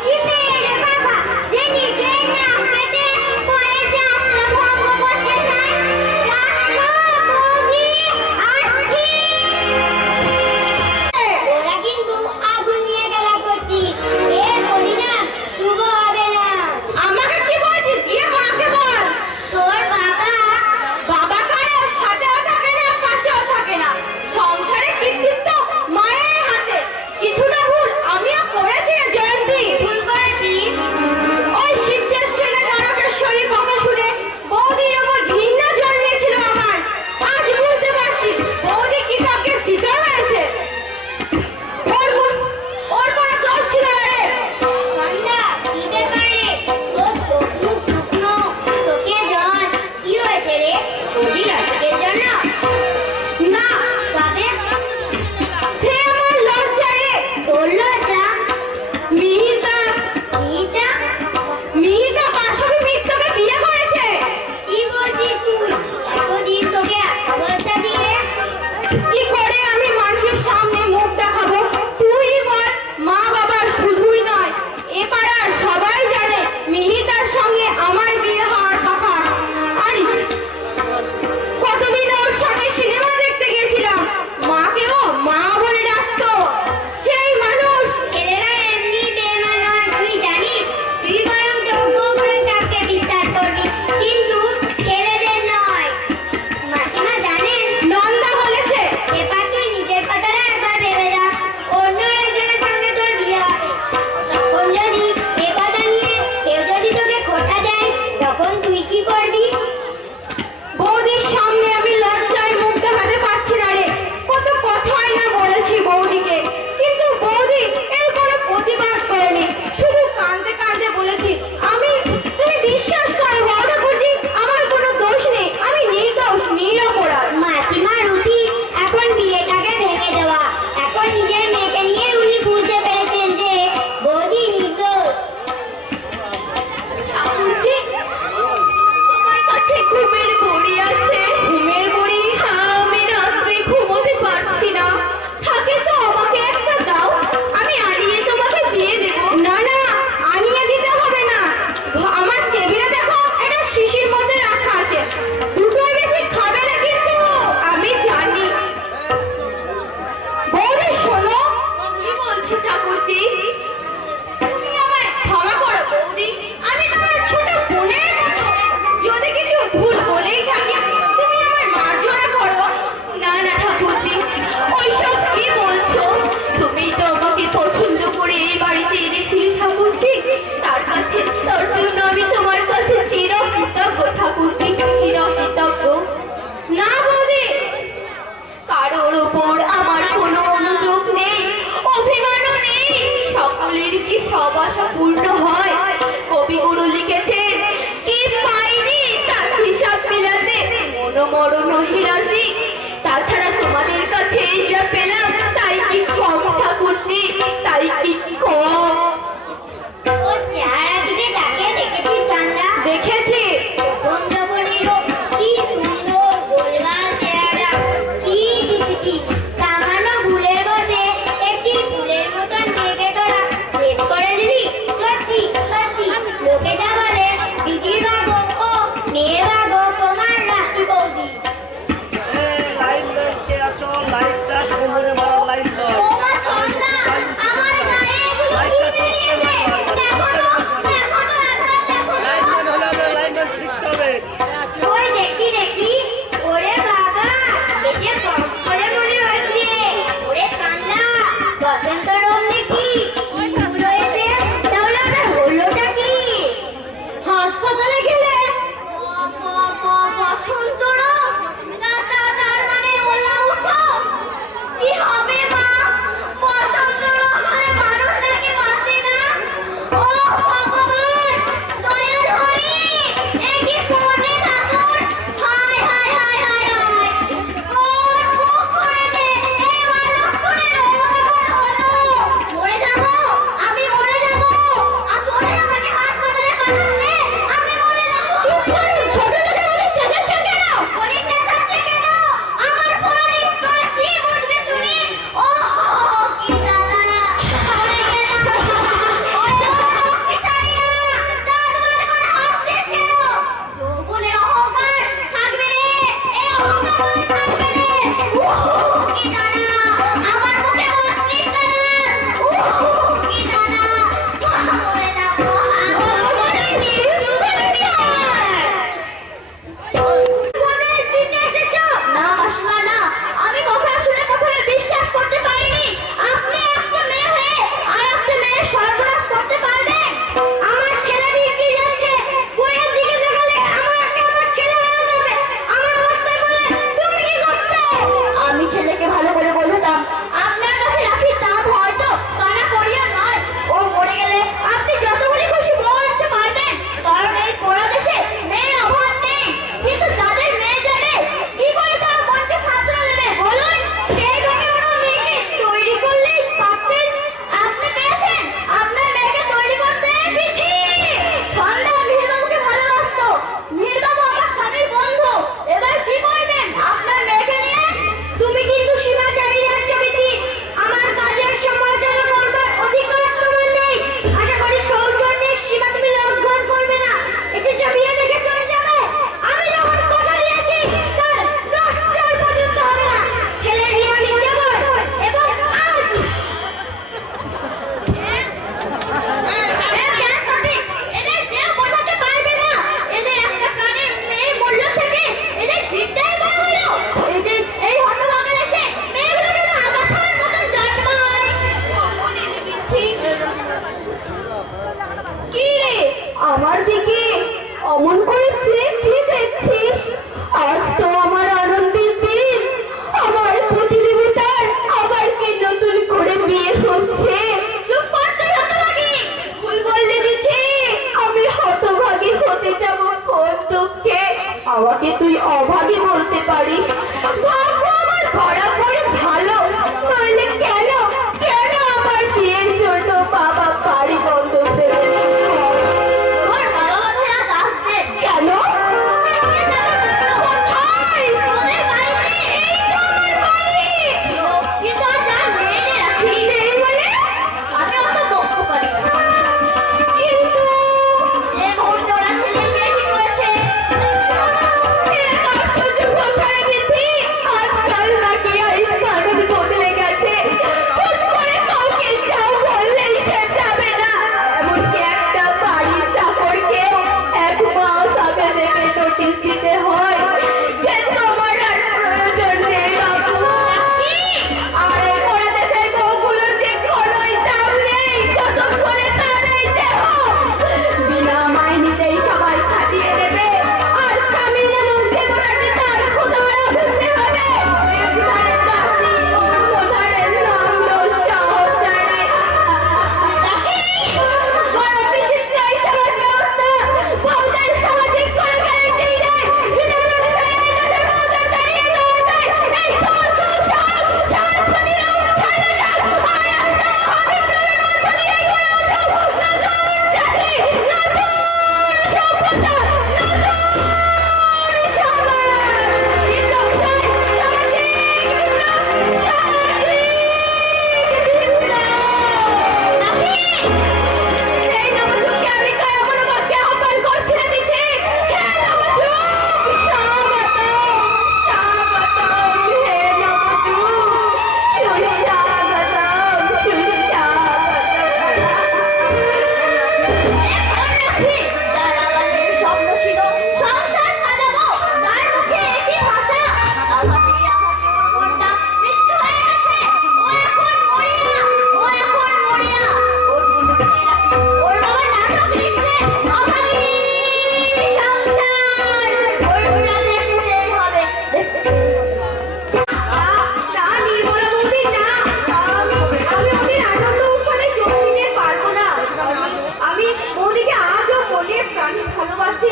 কি মেয়ে রে বাবা, যে নিজের নাক কেটে পরের যাত্রা ভঙ্গ করতে চায়? জানো বৌদি, আসছি। ওরা কিন্তু আগুন নিয়ে খেলা করছি। এর বলি না শুভ হবে না। আমাকে কি বলছিস? গিয়ে মাকে বল। তোর বাবা বাবা কারোর সাথেও থাকে না, পাশেও থাকে না। সংসারে কৃতিত্ব মায়ের হাতে। কিছুটা ভুল আমিও করেছি রে জয়ন্তী। ভুল করেছিস। ওই সিদ্ধের ছেলে তারকেশ্বরী কথা শুনে বৌদির ওপর ঘৃণা জন্মেছিল আমার। আজ বুঝতে পারছি বৌদি কি কাকে শিকার হয়েছে। ওর কোনো দোষ ছিল না রে। সন্ধ্যা, কি ব্যাপার রে? তোর চোখ মুখ শুকনো, চোখে জল। কি হয়েছে রে? বৌদি রাজকের জন্য? না, তবে সে আমার লজ্জা রে। তোর লজ্জা? মিহিতা মিহিতা? মিহিতা বাসবী মিত্রকে বিয়ে করেছে। কি বলছিস তুই? এতদিন তোকে অবস্থা দিয়ে কি করে আমি মানুষের সামনে মুখ দেখাবো? তুই বল। মা বাবার শুধুই নয়, এ পাড়ার সবাই জানে মিহিতার সঙ্গে আমার বিয়ে হওয়ার কথা। আর কতদিন ওর সঙ্গে সিনেমা দেখতে গেছিলাম। মাকেও মা বলে ডাকতো। সেই মানুষ ছেলেরা এমনি বেমান নয়, তুই জানিস? তুই বরং যোগ্য পুরুষকে বিশ্বাস করবি, কিন্তু ছেলেদের নয়। মাসিমা জানেন? নন্দা বলেছে। এবার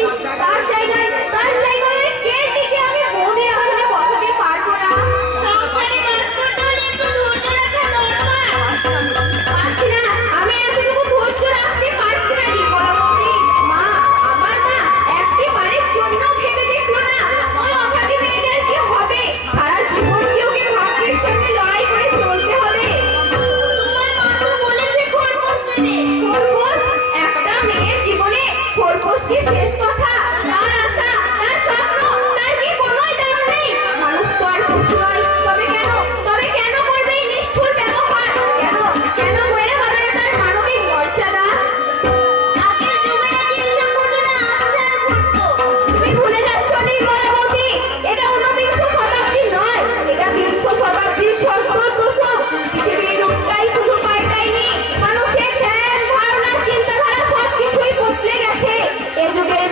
বলছি তার জায়গায় কে দিকে আমি বৌদির আসলে বসাতে পারবো না। সংসারে বাস করতে হলে একটু ধৈর্য রাখা দরকার। পারছি না, আমি এতটুকু ধৈর্য রাখতে পারছি না বিমলা বৌদি। মা, আমার মা একটি বাড়ির জন্য ভেবে দেখলো না ওই অভাগী মেয়েদের কি হবে। সারা জীবন কি ওকে ভাগ্যের সঙ্গে লড়াই করে চলতে হবে? তোমার মা তো বলেছে খরগোশ দেবে। খরগোশ? একটা মেয়ের জীবনে খরগোশ কি শেষ কথা? তার আশা, তার স্বপ্ন, তার কি কোনোই দাম নেই? মানুষ তো আর পশু নয়। তবে কেন করবে এই নিষ্ঠুর ব্যবহার? কেন মরে হবে না তার মানবিক মর্যাদা? আগের যুগে নাকি এসব ঘটনা আচ্ছার ঘটতো। তুমি ভুলে যাচ্ছ নির্মলা বৌদি, এটা ঊনবিংশ শতাব্দী নয়, এটা বিংশ শতাব্দীর সত্তর দশক। পৃথিবীর রূপটাই শুধু পাল্টায়নি, মানুষের ধ্যান ধারণা চিন্তাধারা সবকিছুই বদলে গেছে। এ যুগের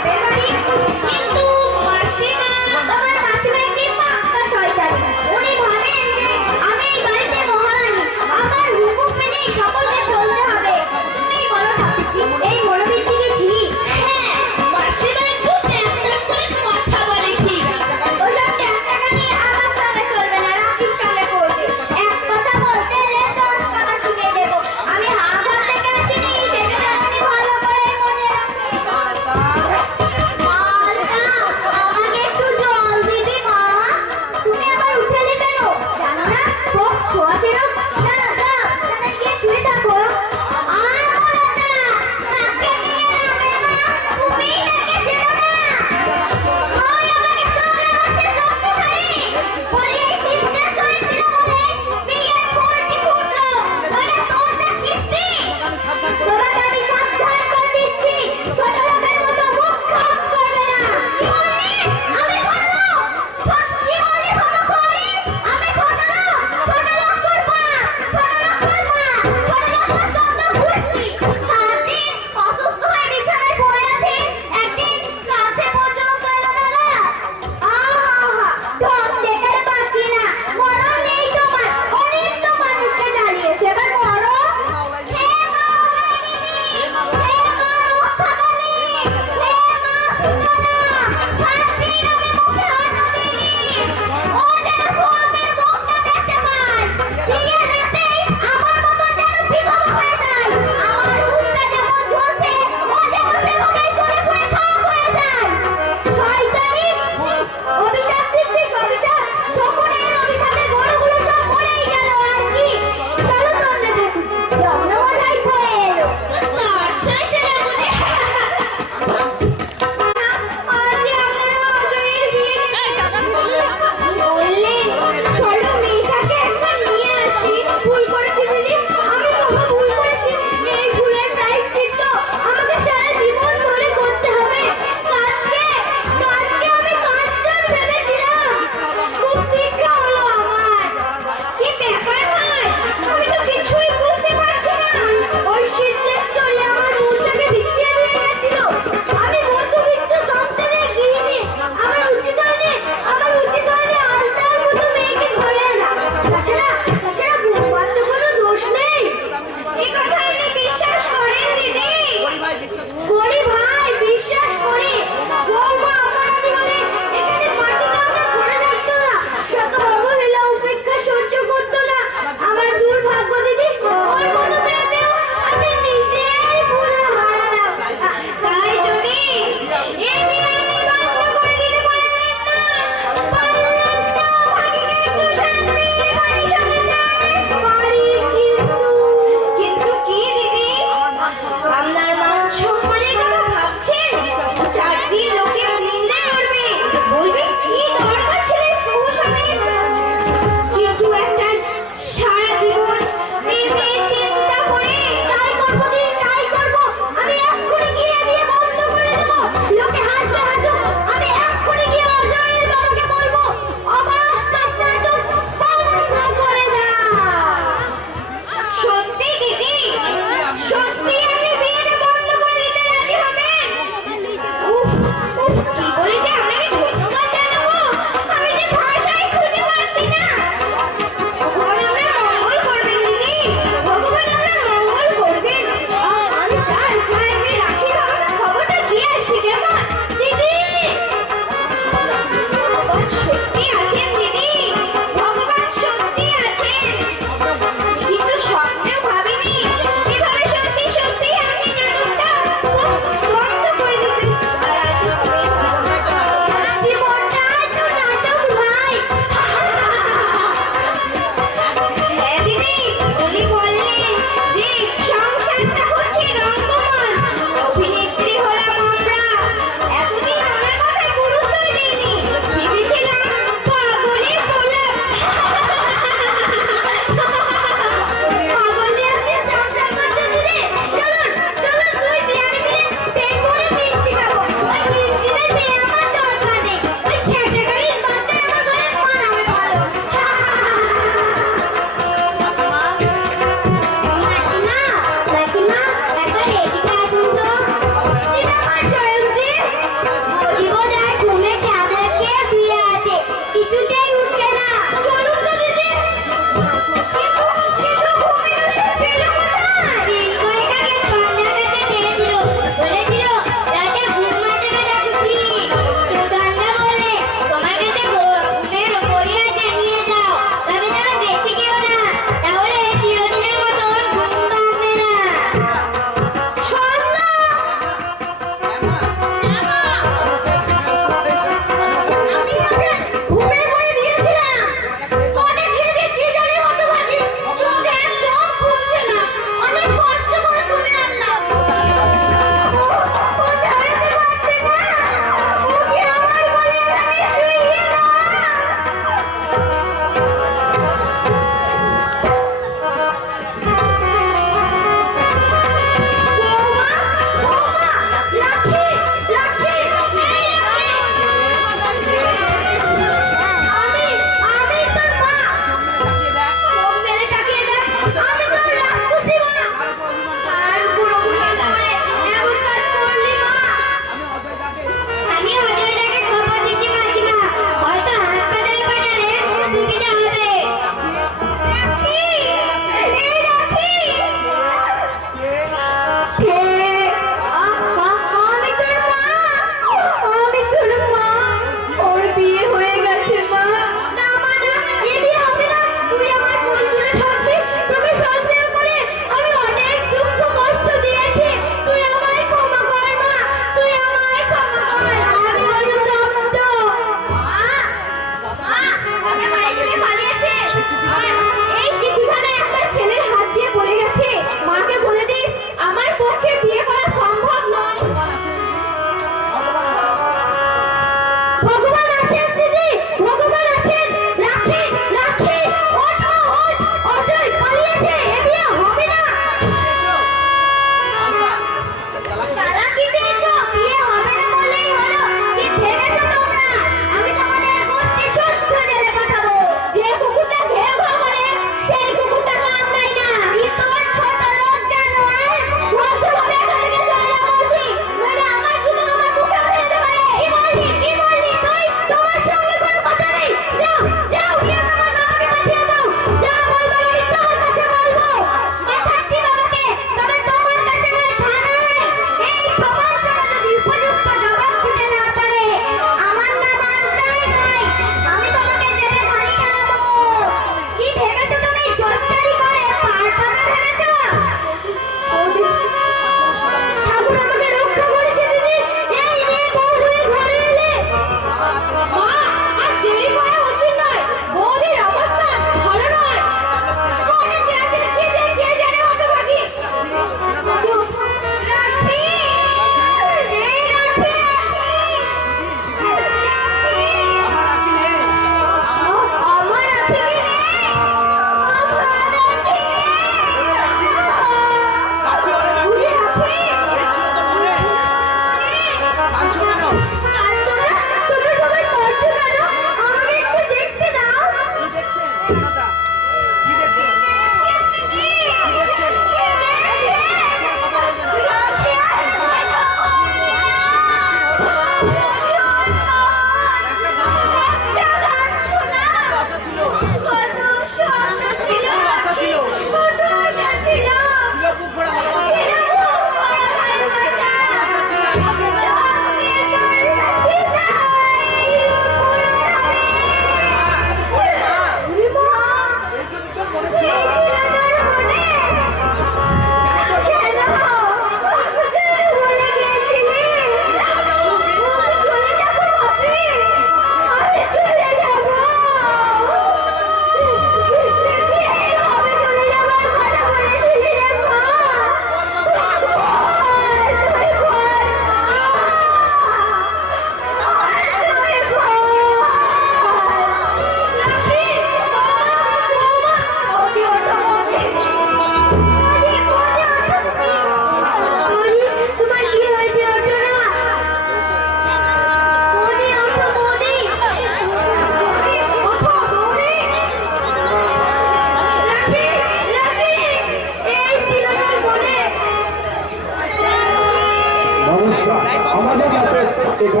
চলো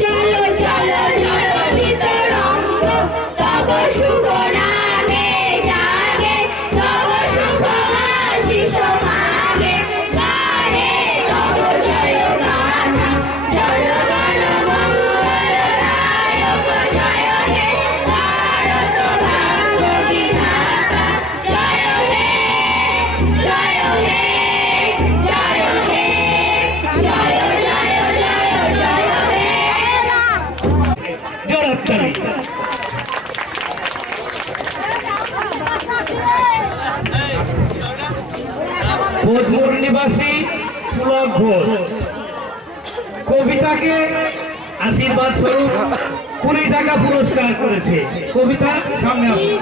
চলো চলো ভিতরঙ্গ তব শুভ নামে জাগে তব শুভ আশিস মাগে গানে তব জয় গাথা জনগণ মঙ্গলদায়ক জয় হে ভারত ভাগ্য বিধাতা জয় হে জয় হে জয় হে জয় জয় জয় জয় হে জোরহাততালি। বোধপুর নিবাসী পুলক ঘোষ কবিতাকে আশীর্বাদ স্বরূপ 20 টাকা পুরস্কার করেছে। কবিতা সামনে আসুন।